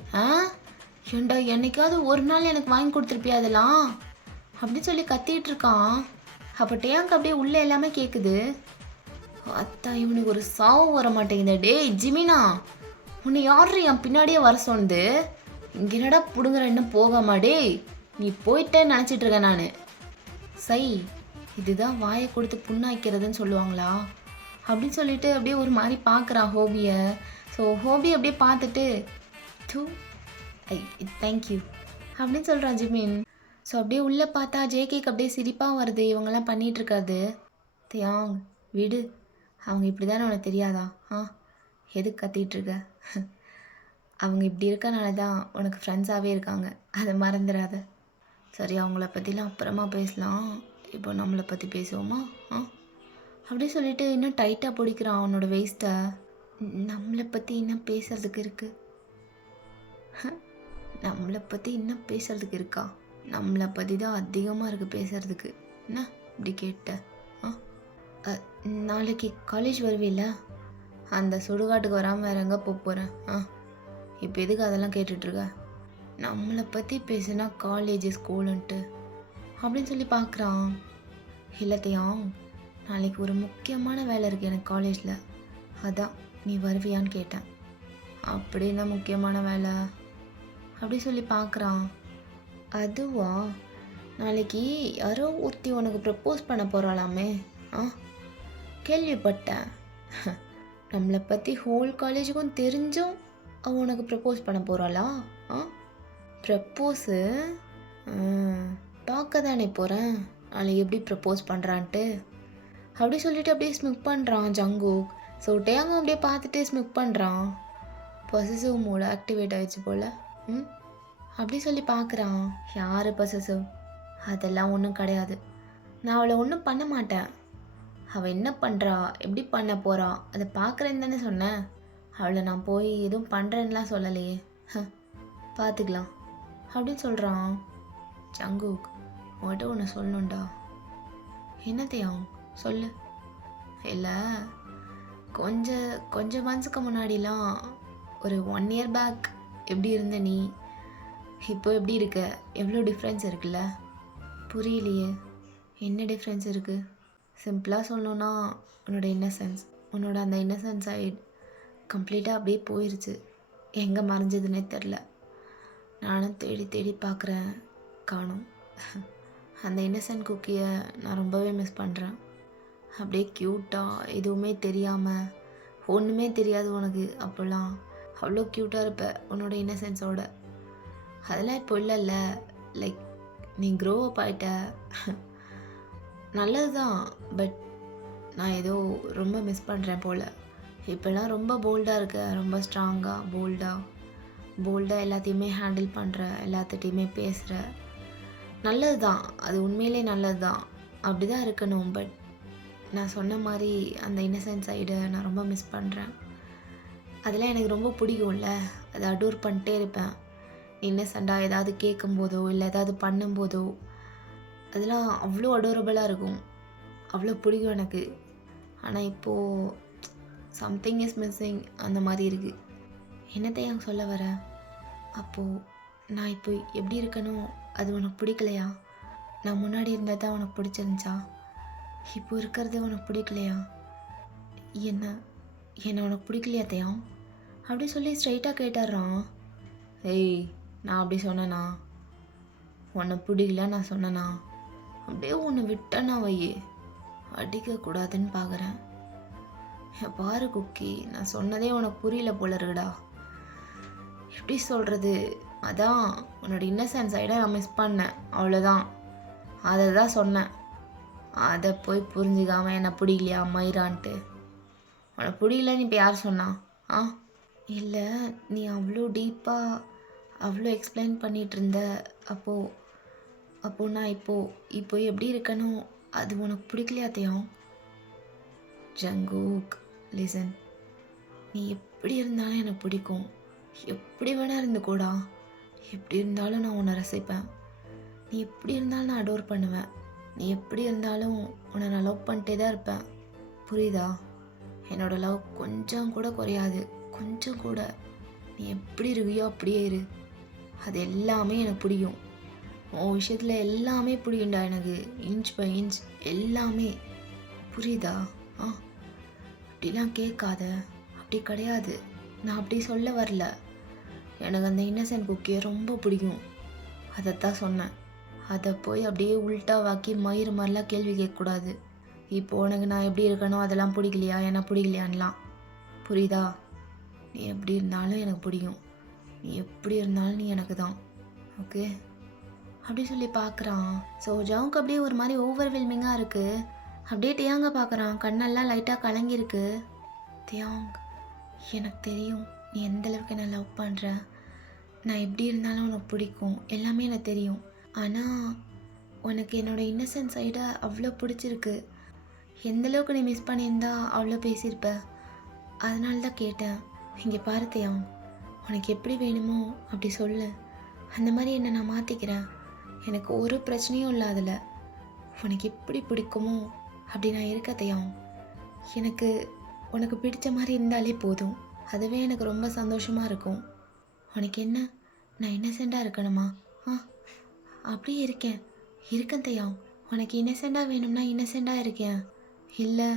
ஏண்டா என்னைக்காவது ஒரு நாள் எனக்கு வாங்கி கொடுத்துருப்பியா அதெல்லாம் அப்படின்னு சொல்லி கத்திட்டு இருக்கான். அப்போ டேயாங்கு அப்படியே உள்ளே எல்லாமே கேட்குது. அத்தா இவனுக்கு ஒரு சாவு வர மாட்டேங்குது. டேய் ஜிமினா, உன்னை யாரு என் பின்னாடியே வர சொன்னது? இங்கே என்னடா பிடுங்குற, என்ன போகாமா? டேய் நீ போயிட்டேன்னு நினச்சிட்டு இருக்கேன் நான். சை, இதுதான் வாயை கொடுத்து புண்ணாக்கிறதுன்னு சொல்லுவாங்களா அப்படின்னு சொல்லிட்டு அப்படியே ஒரு மாதிரி பார்க்குறான் ஹோபியை. ஸோ ஹோபி அப்படியே பார்த்துட்டு டூ தேங்க்யூ அப்படின்னு சொல்கிறான் ஜிமின். ஸோ அப்படியே உள்ளே பார்த்தா ஜேகேக்கு அப்படியே சிரிப்பாக வருது இவங்கெல்லாம் பண்ணிகிட்ருக்காது. தியாங் விடு, அவங்க இப்படி தானே உனக்கு தெரியாதா? எதுக்கு கத்திகிட்ருக்க? அவங்க இப்படி இருக்கனால தான் உனக்கு ஃப்ரெண்ட்ஸாகவே இருக்காங்க, அதை மறந்துடாத. சரி, அவங்கள பற்றிலாம் அப்புறமா பேசலாம், இப்போ நம்மளை பற்றி பேசுவோமா? அப்படி சொல்லிட்டு இன்னும் டைட்டாக பிடிக்கிறான் அவனோட வேஸ்ட்டை. நம்மளை பற்றி இன்னும் பேசுறதுக்கு இருக்குது? நம்மளை பற்றி இன்னும் பேசுறதுக்கு இருக்கா? நம்மளை பற்றி தான் அதிகமாக இருக்குது பேசுறதுக்கு. என்ன இப்படி கேட்ட? நாளைக்கு காலேஜ் வருவீல்ல, அந்த சுடுகாட்டுக்கு வராமல் வேற எங்கே போகிறேன்? இப்போ எதுக்கு அதெல்லாம் கேட்டுட்ருக்க? நம்மளை பற்றி பேசுனா காலேஜ் ஸ்கூலுன்ட்டு அப்படின்னு சொல்லி பார்க்குறான். இல்லத்தையாம், நாளைக்கு ஒரு முக்கியமான வேலை இருக்குது எனக்கு காலேஜில், அதான் நீ வருவியான்னு கேட்டேன். அப்படி என்ன முக்கியமான வேலை அப்படி சொல்லி பார்க்குறான். அதுவா, நாளைக்கு யாரோ ஒருத்தி உனக்கு ப்ரப்போஸ் பண்ண போகிறாளாமே, கேள்விப்பட்டேன். நம்மளை பற்றி ஹோல் காலேஜுக்கும் தெரிஞ்சும் அவன் உனக்கு ப்ரப்போஸ் பண்ண போகிறாளா? ப்ரப்போஸு பார்க்க தானே போகிறேன், நாளைக்கு எப்படி ப்ரப்போஸ் பண்ணுறான்ட்டு அப்படி சொல்லிட்டு அப்படியே ஸ்மிக் பண்ணுறான் ஜங்குக். ஸோ டேயாங்கும் அப்படியே பார்த்துட்டு ஸ்மிக் பண்ணுறான். பொசசிவ் மோடு ஆக்டிவேட் ஆகிடுச்சு போல். அப்படி சொல்லி பார்க்குறான். யார் பொசசிவ்? அதெல்லாம் ஒன்றும் கிடையாது, நான் அவளை ஒன்றும் பண்ண மாட்டேன். அவள் என்ன பண்ணுறா, எப்படி பண்ண போகிறா, அதை பார்க்குறேன்னு தானே சொன்னேன். அவளை நான் போய் எதுவும் பண்ணுறேன்னுலாம் சொல்லலையே, பார்த்துக்கலாம் அப்படின்னு சொல்கிறான். ஜங்குக், உன்கிட்ட ஒன்று சொல்லணுண்டா. என்னத்தையும்? சொல்லு. இல்லை, கொஞ்சம் மந்த்ஸுக்கு முன்னாடிலாம் ஒரு 1 இயர் பேக் எப்படி இருந்த நீ இப்போ எப்படி இருக்க? எவ்வளோ டிஃப்ரென்ஸ் இருக்குல்ல? புரியலையே, என்ன டிஃப்ரென்ஸ் இருக்குது? சிம்பிளாக சொல்லணுன்னா உன்னோட இன்னசென்ஸ், உன்னோட அந்த இன்னசென்ஸ் சைடு கம்ப்ளீட்டாக அப்படியே போயிடுச்சு. எங்கே மறைஞ்சதுன்னே தெரில. நானும் தேடி தேடி பார்க்குறேன், காணோம். அந்த இன்னசென்ட் குக்கியை நான் ரொம்பவே மிஸ் பண்ணுறேன். அப்படியே க்யூட்டாக எதுவுமே தெரியாமல், ஒன்றுமே தெரியாது உனக்கு அப்போல்லாம். அவ்வளோ க்யூட்டாக இருப்ப உன்னோட இன்னசென்ஸோட. அதெல்லாம் இப்போ இல்லைல்ல. லைக் நீ க்ரோ அப் ஆகிட்ட. நல்லது தான், பட் நான் ஏதோ ரொம்ப மிஸ் பண்ணுறேன் போல். இப்போல்லாம் ரொம்ப போல்டாக இருக்க, ரொம்ப ஸ்ட்ராங்காக போல்டாக எல்லாத்தையுமே ஹேண்டில் பண்ணுற, எல்லாத்துட்டையுமே பேசுகிற. நல்லது தான், அது உண்மையிலே நல்லது தான், அப்படி தான் இருக்கணும். பட் நான் சொன்ன மாதிரி அந்த இன்னசென்ட் சைடை நான் ரொம்ப மிஸ் பண்ணுறேன். அதெல்லாம் எனக்கு ரொம்ப பிடிக்கும்ல, அதை அடோர் பண்ணிட்டே இருப்பேன். இன்னசென்ட்டாக ஏதாவது கேட்கும்போதோ இல்லை ஏதாவது பண்ணும்போதோ அதெல்லாம் அவ்வளோ அடோரபுளாக இருக்கும், அவ்வளோ பிடிக்கும் எனக்கு. ஆனால் இப்போது சம்திங் இஸ் மிஸ்ஸிங், அந்த மாதிரி இருக்குது. என்னத்தையும் சொல்ல வர? அப்போது நான் இப்போ எப்படி இருக்கணும், அது உனக்கு பிடிக்கலையா? நான் முன்னாடி இருந்தது தான் உனக்கு பிடிச்சிருந்துச்சா? இப்போ இருக்கிறது உனக்கு பிடிக்கலையா? என்ன உனக்கு பிடிக்கலையா தேயம்? அப்படி சொல்லி ஸ்ட்ரைட்டாக கேட்டுடுறான். ஏய், நான் அப்படி சொன்னேனா? உன்னை பிடிக்கல நான் சொன்னேனா? அப்படியே உன்னை விட்டேன்னா வையே, அடிக்கக்கூடாதுன்னு பார்க்குறேன். பாரு குக்கி, நான் சொன்னதே உனக்கு புரியல போல இருக்குடா. எப்படி சொல்கிறது, அதான் உன்னோட இன்னசென்ஸ் சைடை நான் மிஸ் பண்ணேன், அவ்வளோதான். அதை தான் சொன்னேன். அதை போய் புரிஞ்சுக்காமல் என்ன பிடிக்கலையா மயிரான்ட்டு. உனக்கு பிடிக்கலன்னு இப்போ யார் சொன்னா? இல்லை, நீ அவ்வளோ டீப்பாக அவ்வளோ எக்ஸ்பிளைன் பண்ணிகிட்டு இருந்த. அப்போது நான் இப்போ எப்படி இருக்கணும், அது உனக்கு பிடிக்கலையா தேயம்? ஜங்கூக், லிசன், நீ எப்படி இருந்தாலும் எனக்கு பிடிக்கும். எப்படி வேணா இருந்துக்கூடா. எப்படி இருந்தாலும் நான் உன்னை ரசிப்பேன். நீ எப்படி இருந்தாலும் நான் அடோர் பண்ணுவேன். நீ எப்படி இருந்தாலும் உன்னை நான் லவ் பண்ணிட்டே தான் இருப்பேன். புரியுதா? என்னோட லவ் கொஞ்சம் கூட குறையாது, கொஞ்சம் கூட. நீ எப்படி இருக்கியோ அப்படியே இரு. அது எல்லாமே எனக்கு பிடிக்கும். உன் விஷயத்தில் எல்லாமே பிடிக்கும்டா எனக்கு, இன்ச் பை இன்ச் எல்லாமே. புரியுதா? அப்படிலாம் கேட்காத. அப்படி கிடையாது, நான் அப்படி சொல்ல வரல. எனக்கு அந்த இன்னசென்ட் குக்கியை ரொம்ப பிடிக்கும், அதைத்தான் சொன்னேன். அதை போய் அப்படியே உள்டாவாக்கி மயிறு மாதிரிலாம் கேள்வி கேட்கக்கூடாது. இப்போ உனக்கு நான் எப்படி இருக்கணும் அதெல்லாம் பிடிக்கலையா, என்ன பிடிக்கலையான்லாம். புரியுதா? நீ எப்படி இருந்தாலும் எனக்கு பிடிக்கும். நீ எப்படி இருந்தாலும் நீ எனக்கு தான், ஓகே? அப்படி சொல்லி பார்க்குறான். ஸோ ஜவுக்கு அப்படியே ஒரு மாதிரி ஓவர்வெல்மிங்காக இருக்குது. அப்படியே தியாங்க பார்க்குறான், கண்ணெல்லாம் லைட்டாக கலங்கியிருக்கு. தியாங், எனக்கு தெரியும் நீ எந்தளவுக்கு என்ன லவ் பண்ணுற. நான் எப்படி இருந்தாலும் உனக்கு பிடிக்கும், எல்லாமே எனக்கு தெரியும். ஆனால் உனக்கு என்னோடய இன்னசென்ட் சைடை அவ்வளோ பிடிச்சிருக்கு. எந்தளவுக்கு நீ மிஸ் பண்ணியிருந்தா அவ்வளோ பேசியிருப்ப. அதனால தான் கேட்டேன். இங்கே பாரு தியாங், உனக்கு எப்படி வேணுமோ அப்படி சொல்லு. அந்த மாதிரி என்னை நான் மாற்றிக்கிறேன். எனக்கு ஒரு பிரச்சனையும் இல்லை அதில். உனக்கு எப்படி பிடிக்குமோ அப்படி நான் இருக்க தியாங். எனக்கு உனக்கு பிடிச்ச மாதிரி இருந்தாலே போதும், அதுவே எனக்கு ரொம்ப சந்தோஷமாக இருக்கும். உனக்கு என்ன, நான் இன்னசென்ட்டாக இருக்கணுமா? அப்படியே இருக்கேன் தியாங். உனக்கு இன்னசென்ட்டாக வேணும்னா இன்னசென்ட்டாக இருக்கேன், இல்லை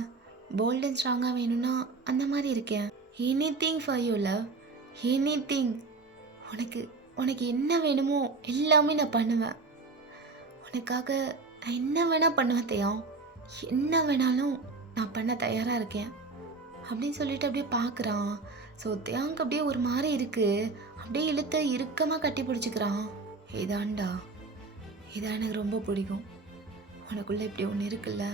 போல்ட் அண்ட் ஸ்ட்ராங்காக வேணும்னா அந்த மாதிரி இருக்கேன். Anything for you love, anything. உனக்கு என்ன வேணுமோ எல்லாமே நான் பண்ணுவேன். உனக்காக நான் என்ன வேணால் பண்ணுவேன் தியாங். என்ன வேணாலும் நான் பண்ண தயாராக இருக்கேன் அப்படின்னு சொல்லிட்டு அப்படியே பார்க்குறான். ஸோ தியாங்க் அப்படியே ஒரு மாதிரி இருக்குது. அப்படியே இழுத்து இறுக்கமாக கட்டி பிடிச்சிக்கிறான். இதாண்டா, இதான் எனக்கு ரொம்ப பிடிக்கும். உனக்குள்ளே இப்படி ஒன்று இருக்குல்ல,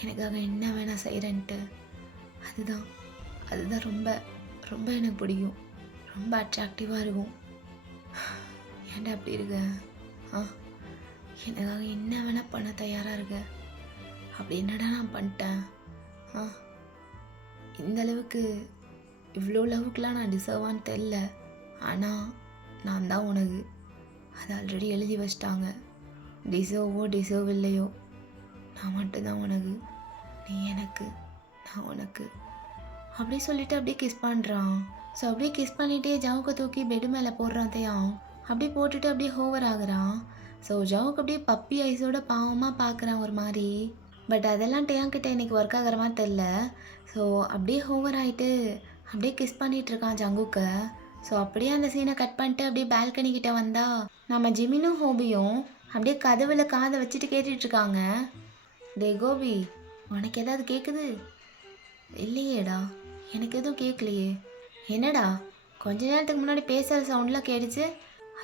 எனக்காக என்ன வேணால் செய்கிறேன்ட்டு. அதுதான் ரொம்ப ரொம்ப எனக்கு பிடிக்கும், ரொம்ப அட்ராக்டிவாக இருக்கும். ஏன்டா அப்படி இருக்க? எனக்காக என்ன வேணால் பண்ண தயாராக இருக்க. அப்படி என்னடா நான் பண்ணிட்டேன்? இந்தளவுக்கு இவ்வளோ லவுக்கெலாம் நான் டிசர்வான்னு தெரில. ஆனால் நான் தான் உனக்கு. அதை ஆல்ரெடி எழுதி வச்சிட்டாங்க. டிசர்வோ டிசர்வ் இல்லையோ, நான் மட்டும்தான் உனக்கு. நீ எனக்கு, நான் உனக்கு அப்படியே சொல்லிட்டு அப்படியே கிஸ் பண்ணுறான். ஸோ அப்படியே கிஸ் பண்ணிகிட்டே ஜவுக்கு தூக்கி பெட்டு மேலே போடுறான் தையான். அப்படியே போட்டுட்டு அப்படியே ஹோவர் ஆகுறான். ஸோ ஜவுக்கு அப்படியே பப்பி ஐஸோட பாவமாக பார்க்குறான் ஒரு மாதிரி. பட் அதெல்லாம் டேயாங்கிட்ட இன்னைக்கு ஒர்க் ஆகிற மாதிரி தெரில. ஸோ அப்படியே ஹோவர் ஆகிட்டு அப்படியே கிஸ் பண்ணிகிட்டு இருக்கான் ஜங்குக்கை. ஸோ அப்படியே அந்த சீனை கட் பண்ணிட்டு அப்படியே பால்கனி கிட்ட வந்தா நம்ம ஜிமினும் ஹோபியும் அப்படியே கதவுல காதை வச்சுட்டு கேட்டுட்டு இருக்காங்க. டே கோபி, உனக்கு ஏதாவது கேட்குது? இல்லையேடா, எனக்கு எதுவும் கேட்கலையே. என்னடா, கொஞ்ச நேரத்துக்கு முன்னாடி பேசுகிற சவுண்ட்லாம் கேட்டுச்சு,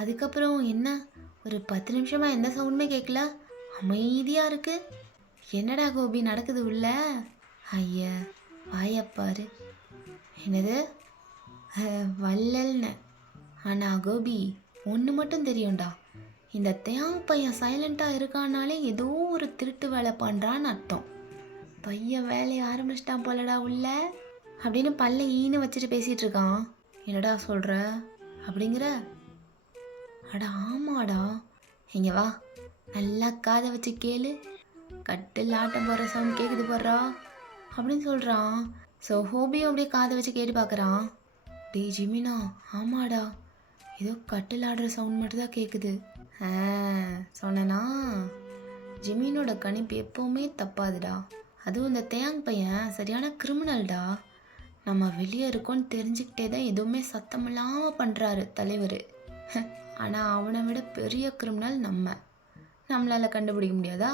அதுக்கப்புறம் என்ன ஒரு 10 நிமிஷமாக எந்த சவுண்டுமே கேட்கல, அமைதியாக இருக்கு. என்னடா கோபி நடக்குது உள்ள? ஐயா வாயப்பாரு. என்னது வள்ளல்னு? ஆனால் கோபி ஒன்று மட்டும் தெரியும்டா, இந்த தேங் பையன் சைலண்ட்டாக இருக்கானாலே ஏதோ ஒரு திருட்டு வேலை பண்ணுறான்னு அர்த்தம். பையன் வேலையை ஆரம்பிச்சிட்டான் போலடா உள்ள அப்படின்னு பல்ல ஈன்னு வச்சுட்டு பேசிகிட்டு இருக்கான். என்னடா சொல்கிற அப்படிங்கிற? அட ஆமாடா, இங்கே வா, நல்லா காதை வச்சு கேளு, கட்டில் ஆட்டம் போடுற சவுண்ட் கேட்குது போடுறா அப்படின்னு சொல்கிறான். ஸோ ஹோபியும் அப்படியே காதை வச்சு கேட்டு பார்க்குறான். டே ஜிமினா, ஆமாடா, ஏதோ கட்டில் ஆடுற சவுண்ட் மட்டும் தான் கேட்குது. சொன்னனா, ஜிமினோட கணிப்பு எப்போவுமே தப்பாதுடா. அதுவும் இந்த தேங் பையன் சரியான கிரிமினல்டா. நம்ம வெளியே இருக்கோன்னு தெரிஞ்சுக்கிட்டே தான் எதுவுமே சத்தமில்லாமல் பண்ணுறாரு தலைவர். ஆனால் அவனை விட பெரிய கிரிமினல் நம்மளால் கண்டுபிடிக்க முடியாதா?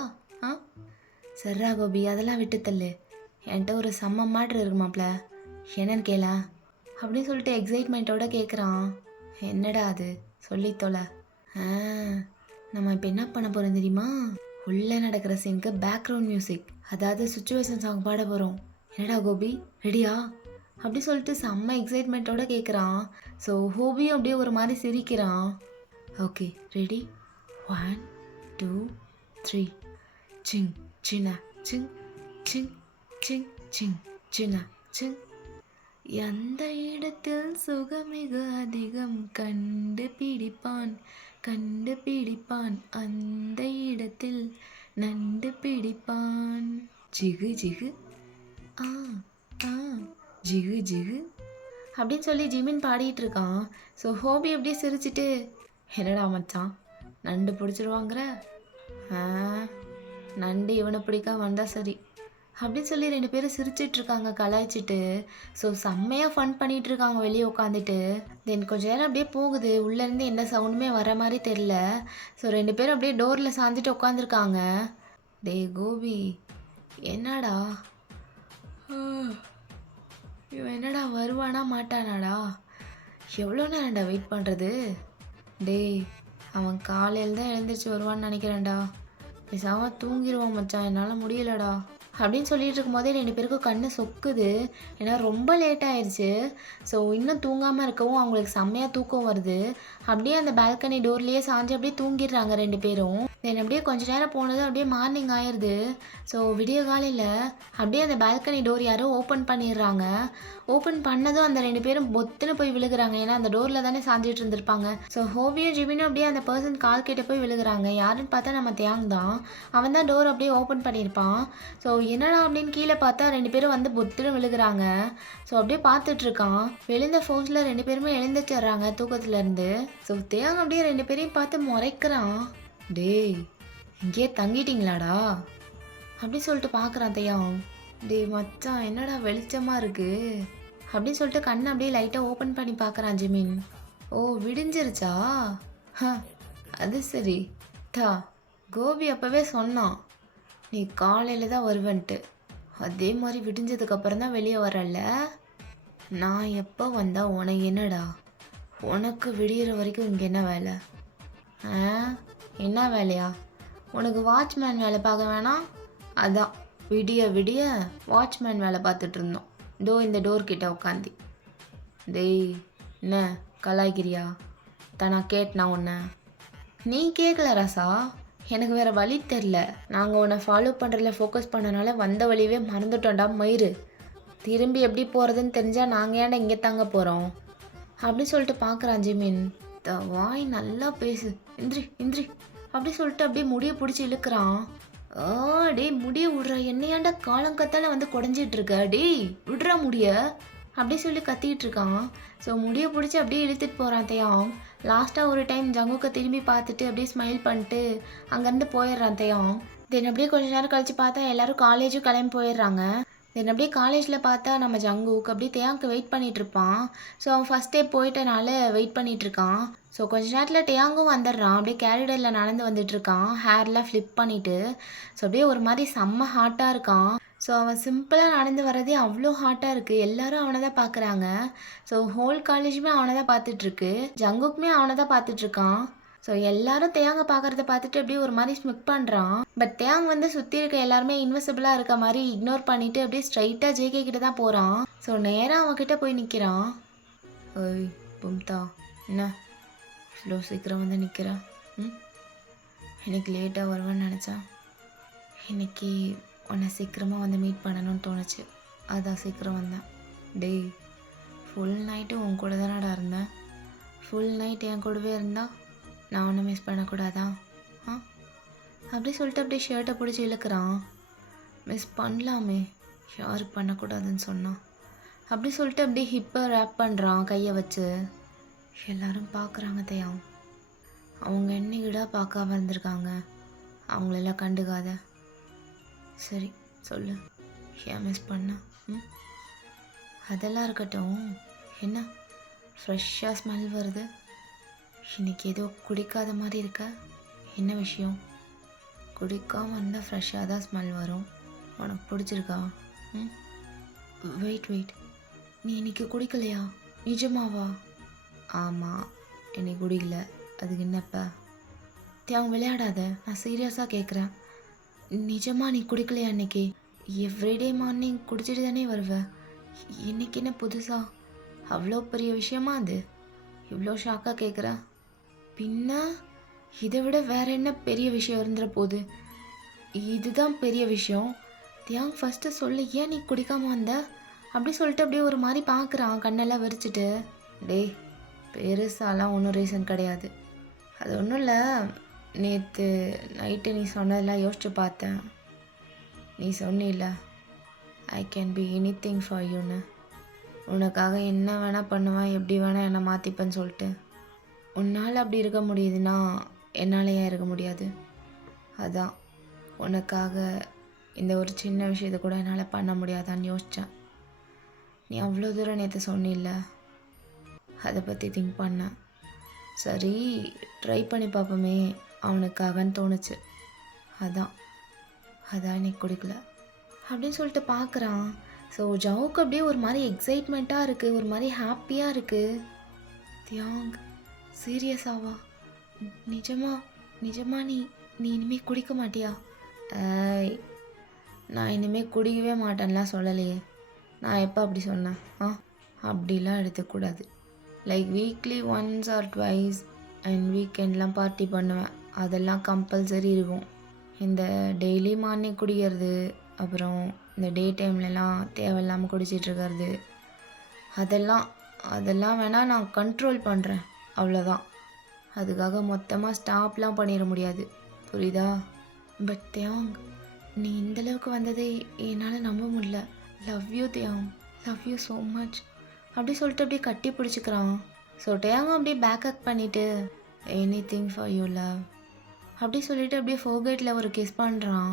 சர்ரா கோபி, அதெல்லாம் விட்டு தள்ளு. என்கிட்ட ஒரு செம்ம மேட்ரு இருக்குமாப்ல, என்னன்னு கேளா அப்படின்னு சொல்லிட்டு எக்ஸைட்மெண்ட்டோட கேட்குறான். என்னடா அது, சொல்லி தொலை. நம்ம இப்போ என்ன பண்ண போகிறோம் தெரியுமா? உள்ளே நடக்கிற சீனுக்கு பேக்ரவுண்ட் மியூசிக், அதாவது சுச்சுவேஷன் சாங் பாட போகிறோம். என்னடா கோபி, ரெடியா அப்படி சொல்லிட்டு செம்ம எக்ஸைட்மெண்ட்டோட கேட்குறான். ஸோ ஹோபியும் அப்படியே ஒரு மாதிரி சிரிக்கிறான். Okay ready, 1 2 3. சிங் சின்ன சிங் சிங் சிங் சிங் சின்ன சிங். எந்த இடத்தில் சுகமிக அதிகம் கண்டுபிடிப்பான் கண்டுபிடிப்பான், அந்த இடத்தில் நண்டு பிடிப்பான். ஜிகு ஜிகு ஆ ஆ ஜிகு ஜிகு அப்படின்னு சொல்லி ஜிமின் பாடிட்டு இருக்கான். ஸோ ஹோபி அப்படியே சிரிச்சிட்டு, என்னடா மச்சான், நண்டு பிடிச்சிருவாங்கிற? நண்டு இவனை பிடிக்காம வந்தால் சரி அப்படின்னு சொல்லி 2 பேரும் சிரிச்சிட்ருக்காங்க கலாய்ச்சிட்டு. ஸோ செம்மையாக ஃபன் பண்ணிகிட்ருக்காங்க வெளியே உட்காந்துட்டு. தென் கொஞ்சம் நேரம் அப்படியே போகுது, உள்ளேருந்து எந்த சவுண்டுமே வர மாதிரி தெரில. ஸோ 2 பேரும் அப்படியே டோரில் சாஞ்சிட்டு உட்காந்துருக்காங்க. டே கோபி, என்னடா இவன் என்னடா வருவானா மாட்டானாடா? எவ்வளோ நேரம்டா வெயிட் பண்ணுறது? டேய், அவன் காலையில் தான் எழுந்திரிச்சு வருவான்னு நினைக்கிறேன்டா. பேசாமல் தூங்கிடுவான் மச்சான், என்னால் முடியலடா அப்படின்னு சொல்லிட்டு இருக்கும்போதே 2 பேருக்கும் கண்ணு சொக்குது. ஏன்னா ரொம்ப லேட் ஆயிடுச்சு. ஸோ இன்னும் தூங்காமல் இருக்கவும் அவங்களுக்கு செம்மையாக தூக்கம் வருது. அப்படியே அந்த பால்கனி டோர்லேயே சாஞ்சு அப்படியே தூங்கிடுறாங்க 2 பேரும். தென் அப்படியே கொஞ்ச நேரம் போனது அப்படியே மார்னிங் ஆயிடுது. ஸோ விடிய காலையில் அப்படியே அந்த பால்கனி டோர் யாரோ ஓப்பன் பண்ணிடுறாங்க. ஓப்பன் பண்ணதும் அந்த 2 பேரும் பொத்துன்னு போய் விழுகிறாங்க. ஏன்னா அந்த டோரில் தானே சாஞ்சிட்டு இருந்திருப்பாங்க. ஸோ ஹோபியும் ஜிமினும் அப்படியே அந்த பர்சன் கால் கிட்ட போய் விழுகிறாங்க. யாருன்னு பார்த்தா நம்ம தேங் தான். அவன் தான் டோர் அப்படியே ஓப்பன் பண்ணியிருப்பான். ஸோ என்னடா அப்படின்னு கீழே பார்த்தா 2 பேரும் வந்து பொத்துன்னு விழுகிறாங்க. ஸோ அப்படியே பார்த்துட்ருக்கான். விழுந்த ஃபோர்ஸில் 2 பேருமே எழுந்துச்சிட்றாங்க தூக்கத்துலேருந்து. ஸோ தேங் அப்படியே 2 பேரையும் பார்த்து முறைக்கிறான். டேய், இங்கேயே தங்கிட்டீங்களாடா அப்படின்னு சொல்லிட்டு பார்க்குறான் தையான். டேய் மச்சான், என்னடா வெளிச்சமாக இருக்குது அப்படின்னு சொல்லிட்டு கண்ணை அப்படியே லைட்டாக ஓப்பன் பண்ணி பார்க்குறான் ஜிமின். ஓ விடிஞ்சிருச்சா? அது சரி. கோபி அப்போவே சொன்னான் நீ காலையில் தான் வருவேன்ட்டு. அதே மாதிரி விடிஞ்சதுக்கப்புறம் தான் வெளியே வரல. நான் எப்போ வந்தால் உனக்கு என்னடா? உனக்கு விடிகிற வரைக்கும் இங்கே என்ன வேலை? என்ன வேலையா? உனக்கு வாட்ச்மேன் வேலை பார்க்க வேணாம்? அதான் விடிய விடிய வாட்ச்மேன் வேலை பார்த்துட்டு இருந்தோம். இந்த டோர்கிட்ட உட்காந்து. டேய், என்ன கலாய்கிறியா? நான் கேட்டனா உன்னை? நீ கேட்கல ரசா, எனக்கு வேறு வழி தெரில. நாங்கள் உன்னை ஃபாலோ பண்ணுறதுல ஃபோக்கஸ் பண்ணனால வந்த வழியவே மறந்துட்டோண்டா மயிறு. திரும்பி எப்படி போகிறதுன்னு தெரிஞ்சால் நாங்கள் ஏன்டா இங்கே தாங்க போகிறோம் அப்படி சொல்லிட்டு பார்க்குறான் ஜிமின். வாய் நல்லா பேசு, இந்திரி இந்திரி அப்படி சொல்லிட்டு அப்படியே முடியை பிடிச்சி இழுக்கிறான். ஆ டேய் முடிய விட்றா என்னையாண்டா காலங்கத்தால வந்து குடஞ்சிட்டு இருக்க டேய் விட்றா முடிய அப்படி சொல்லி கத்திட்டு இருக்கான். ஸோ முடிய பிடிச்சி அப்படியே இழுத்துட்டு போகிறான் தேயாங். லாஸ்ட்டாக ஒரு டைம் ஜங்குக்கை திரும்பி பார்த்துட்டு அப்படியே ஸ்மைல் பண்ணிட்டு அங்கேருந்து போயிடுறான் தேயாங். தென் அப்படியே கொஞ்ச நேரம் கழிச்சு பார்த்தா எல்லாரும் காலேஜும் கிளம்பி போயிடுறாங்க. தென் அப்படியே காலேஜில் பார்த்தா நம்ம ஜங்குக் அப்படியே தேயாங்க்கு வெயிட் பண்ணிட்டு இருப்பான். ஸோ அவன் ஃபஸ்ட் டே போயிட்டனால வெயிட் பண்ணிட்டு இருக்கான். ஸோ கொஞ்ச நேரத்தில் டேயாங்கும் வந்துடுறான். அப்படியே கேரிடரில் நடந்து வந்துட்டு இருக்கான், ஹேர்லாம் ஃப்ளிப் பண்ணிட்டு. ஸோ அப்படியே ஒரு மாதிரி செம்ம ஹாட்டாக இருக்கான். ஸோ அவன் சிம்பிளாக நடந்து வர்றதே அவ்வளோ ஹாட்டாக இருக்குது. எல்லாரும் அவனை தான் பார்க்குறாங்க. ஸோ ஹோல் காலேஜுமே அவனை தான் பார்த்துட்ருக்கு. ஜங்குக்குமே அவனை தான் பார்த்துட்ருக்கான். ஸோ எல்லாரும் தேயாங்க பார்க்குறத பார்த்துட்டு அப்படியே ஒரு மாதிரி ஸ்மிக் பண்ணுறான். பட் தேயாங் வந்து சுற்றி இருக்க எல்லாருமே இன்விசிபிளாக இருக்க மாதிரி இக்னோர் பண்ணிவிட்டு அப்படியே ஸ்ட்ரைட்டாக ஜேகே கிட்ட தான் போகிறான். ஸோ நேராக அவன்கிட்ட போய் நிற்கிறான். ஓய் பும்தா, என்ன இவ்வளோ சீக்கிரம் வந்து நிற்கிறா? எனக்கு லேட்டாக வருவேன்னு நினச்சேன். இன்னைக்கு உன்னை சீக்கிரமாக வந்து மீட் பண்ணணும்னு தோணுச்சு, அதான் சீக்கிரம் வந்தேன். டேய் ஃபுல் நைட்டு உன் கூட தானடா இருந்தேன். ஃபுல் நைட் என் கூடவே இருந்தா நான் ஒன்றும் மிஸ் பண்ணக்கூடாதா? அப்படி சொல்லிட்டு அப்படியே ஷர்ட்டை பிடிச்சி இழுக்கிறான். மிஸ் பண்ணலாமே, யார் பண்ணக்கூடாதுன்னு சொன்னான். அப்படி சொல்லிட்டு அப்படியே ஹிப்பை ரேப் பண்ணுறான் கையை வச்சு. எல்லாரும் பார்க்குறாங்க தேயாங். அவங்க என்னைக்கிடா பார்க்காம இருந்திருக்காங்க, அவங்களெல்லாம் கண்டுக்காத. சரி சொல்லு, ஏன் மிஸ் பண்ண? அதெல்லாம் இருக்கட்டும், என்ன ஃப்ரெஷ்ஷாக ஸ்மெல் வருது? இன்னைக்கு ஏதோ குடிக்காத மாதிரி இருக்க, என்ன விஷயம்? குடிக்காமல் இருந்தால் ஃப்ரெஷ்ஷாக தான் ஸ்மெல் வரும். உனக்கு பிடிச்சிருக்கா? வெயிட் நீ இன்னைக்கு குடிக்கலையா? நிஜமாவா? ஆமாம், இன்னைக்கு குடிக்கல. அதுக்கு என்னப்பா? தேவன் விளையாடாத, நான் சீரியஸாக கேட்குறேன். நிஜமா நீ குடிக்கலையா இன்னைக்கு? எவ்ரிடே மார்னிங் குடிச்சிட்டு தானே வருவேன், இன்னைக்கு என்ன புதுசா? அவ்வளோ பெரிய விஷயமா அது? இவ்வளோ ஷாக்காக கேட்குற? பின்ன இதை விட வேற என்ன பெரிய விஷயம் இருந்துற போகுது? இதுதான் பெரிய விஷயம். தியாங் ஃபஸ்ட்டு சொல்லு, ஏன் நீ குடிக்காம வந்த? அப்படி சொல்லிட்டு அப்படியே ஒரு மாதிரி பார்க்குறான் கண்ணெல்லாம் விரிச்சிட்டு. டேய் பெருசாலாம் ஒன்றும் ரீசன் கிடையாது. அது ஒன்றும் இல்லை, நேற்று நைட்டு நீ சொன்னதெல்லாம் யோசிச்சு பார்த்தேன். நீ சொன்னில்ல I can be anything for யூன்னு, உனக்காக என்ன வேணால் பண்ணுவேன், எப்படி வேணால் என்னை மாற்றிப்பேன்னு சொல்லிட்டு. உன்னால் அப்படி இருக்க முடியுதுன்னா என்னால் ஏன் இருக்க முடியாது? அதான் உனக்காக இந்த ஒரு சின்ன விஷயத்தை கூட என்னால் பண்ண முடியாதான்னு யோசித்தேன். நீ அவ்வளோ தூரம் நேற்று சொன்னில்ல, அதை பற்றி திங்க் பண்ணேன். சரி ட்ரை பண்ணி பார்ப்போமே அவனுக்காகன்னு தோணுச்சு. அதான் நீ குடிக்கல அப்படின்னு சொல்லிட்டு பார்க்குறான். ஸோ ஜவுக்கு அப்படியே ஒரு மாதிரி எக்ஸைட்மெண்ட்டாக இருக்குது, ஒரு மாதிரி ஹாப்பியாக இருக்குது. தியாங் சீரியஸாவா? நிஜமா நீ இனிமேல் குடிக்க மாட்டியா? நான் இனிமேல் குடிக்கவே மாட்டேன்லாம் சொல்லலையே. நான் எப்போ அப்படி சொன்னேன்? அப்படிலாம் எடுத்துக்கூடாது. Like weekly once or twice and வீக்கெண்ட்லாம் பார்ட்டி பண்ணுவேன், அதெல்லாம் கம்பல்சரி இருக்கும். இந்த டெய்லி மார்னிங் குடிக்கிறது, அப்புறம் இந்த டே டைம்லலாம் தேவையில்லாமல் குடிச்சிட்ருக்கிறது, அதெல்லாம் வேணால் நான் கண்ட்ரோல் பண்ணுறேன், அவ்வளோதான். அதுக்காக மொத்தமாக ஸ்டாப்லாம் பண்ணிட முடியாது, புரியுதா? பட் தியாங் நீ இந்தளவுக்கு வந்ததே என்னால் நம்ப முடியல. லவ் யூ தியாங், லவ் யூ ஸோ மச் அப்படி சொல்லிட்டு அப்படியே கட்டி பிடிச்சிக்கிறான். ஸோ டேயாங்கும் அப்படியே பேக்கப் பண்ணிவிட்டு anything for you love அப்படி சொல்லிவிட்டு அப்படியே ஃபோர்கேட்டில் ஒரு கிஸ் பண்ணுறான்.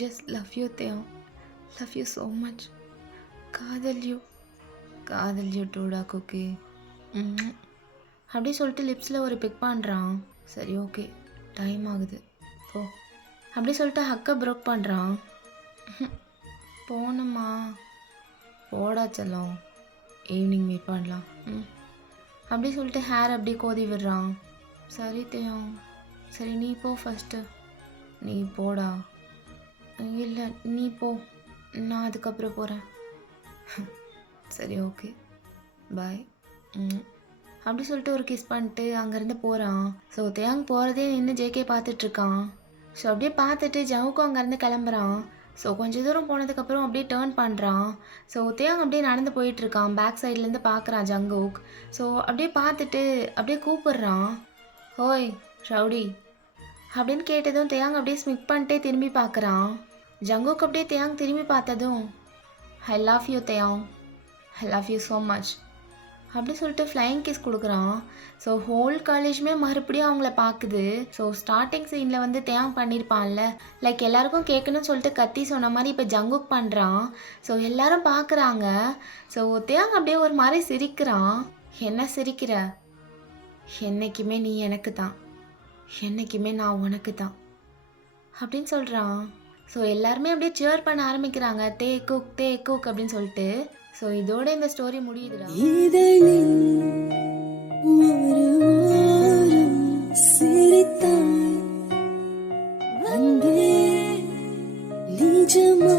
Just love you Dev, love you so much, காதல் யூ டூடா குக்கி அப்படி சொல்லிட்டு லிப்ஸில் ஒரு பிக் பண்ணுறான். சரி ஓகே டைம் ஆகுது போ அப்படி சொல்லிட்டு ஹக்கை ப்ரோக் பண்ணுறான். போகணுமா? போடா செல்லம், ஈவினிங் மீட் பண்ணலாம் அப்படி சொல்லிட்டு ஹேர் அப்படியே கோதி விடுறான். சரி தேவ், சரி நீ போ ஃபஸ்ட்டு. நீ போடா. இல்லை நீ போ, நான் அதுக்கப்புறம் போகிறேன். சரி ஓகே பாய் அப்படி சொல்லிட்டு ஒரு கிஸ் பண்ணிட்டு அங்கேருந்து போகிறான். ஸோ தேங் போகிறதே நின்று ஜேகே பார்த்துட்ருக்கான். ஸோ அப்படியே பார்த்துட்டு ஜவுக்கும் அங்கேருந்து கிளம்புறான். ஸோ கொஞ்சம் தூரம் போனதுக்கப்புறம் அப்படியே டேர்ன் பண்ணுறான். ஸோ தேங் அப்படியே நடந்து போயிட்டுருக்கான், பேக் சைட்லேருந்து பார்க்குறான் ஜங்குக். ஸோ அப்படியே பார்த்துட்டு அப்படியே கூப்பிட்றான், ஹோய் ரவுடி அப்படின்னு கேட்டதும் தேயாங் அப்படியே ஸ்மிக் பண்ணிட்டே திரும்பி பார்க்குறான். ஜங்குக் அப்படியே தேயாங் திரும்பி பார்த்ததும் ஐ லவ் யூ தேயாங், I love you so much அப்படி சொல்லிட்டு ஃப்ளைங் கிஸ் கொடுக்குறான். ஸோ ஹோல் காலேஜுமே மறுபடியும் அவங்கள பார்க்குது. ஸோ ஸ்டார்டிங் சீனில் வந்து தேயாங் பண்ணியிருப்பான்ல, லைக் எல்லாருக்கும் கேட்கணும்னு சொல்லிட்டு கத்தி சொன்ன மாதிரி இப்போ ஜங்குக் பண்ணுறான். ஸோ எல்லாரும் பார்க்குறாங்க. ஸோ தேயாங் அப்படியே ஒரு மாதிரி சிரிக்கிறான். என்ன சிரிக்கிற? என்றைக்குமே நீ எனக்கு தான், என்றைக்குமே நான் உனக்கு தான் அப்படின்னு சொல்கிறான். ஸோ எல்லாருமே அப்படியே சேர் பண்ண ஆரம்பிக்கிறாங்க, தே குக் அப்படின்னு சொல்லிட்டு. ஸோ இதோட இந்த ஸ்டோரி முடியுதுடா. நிஜமா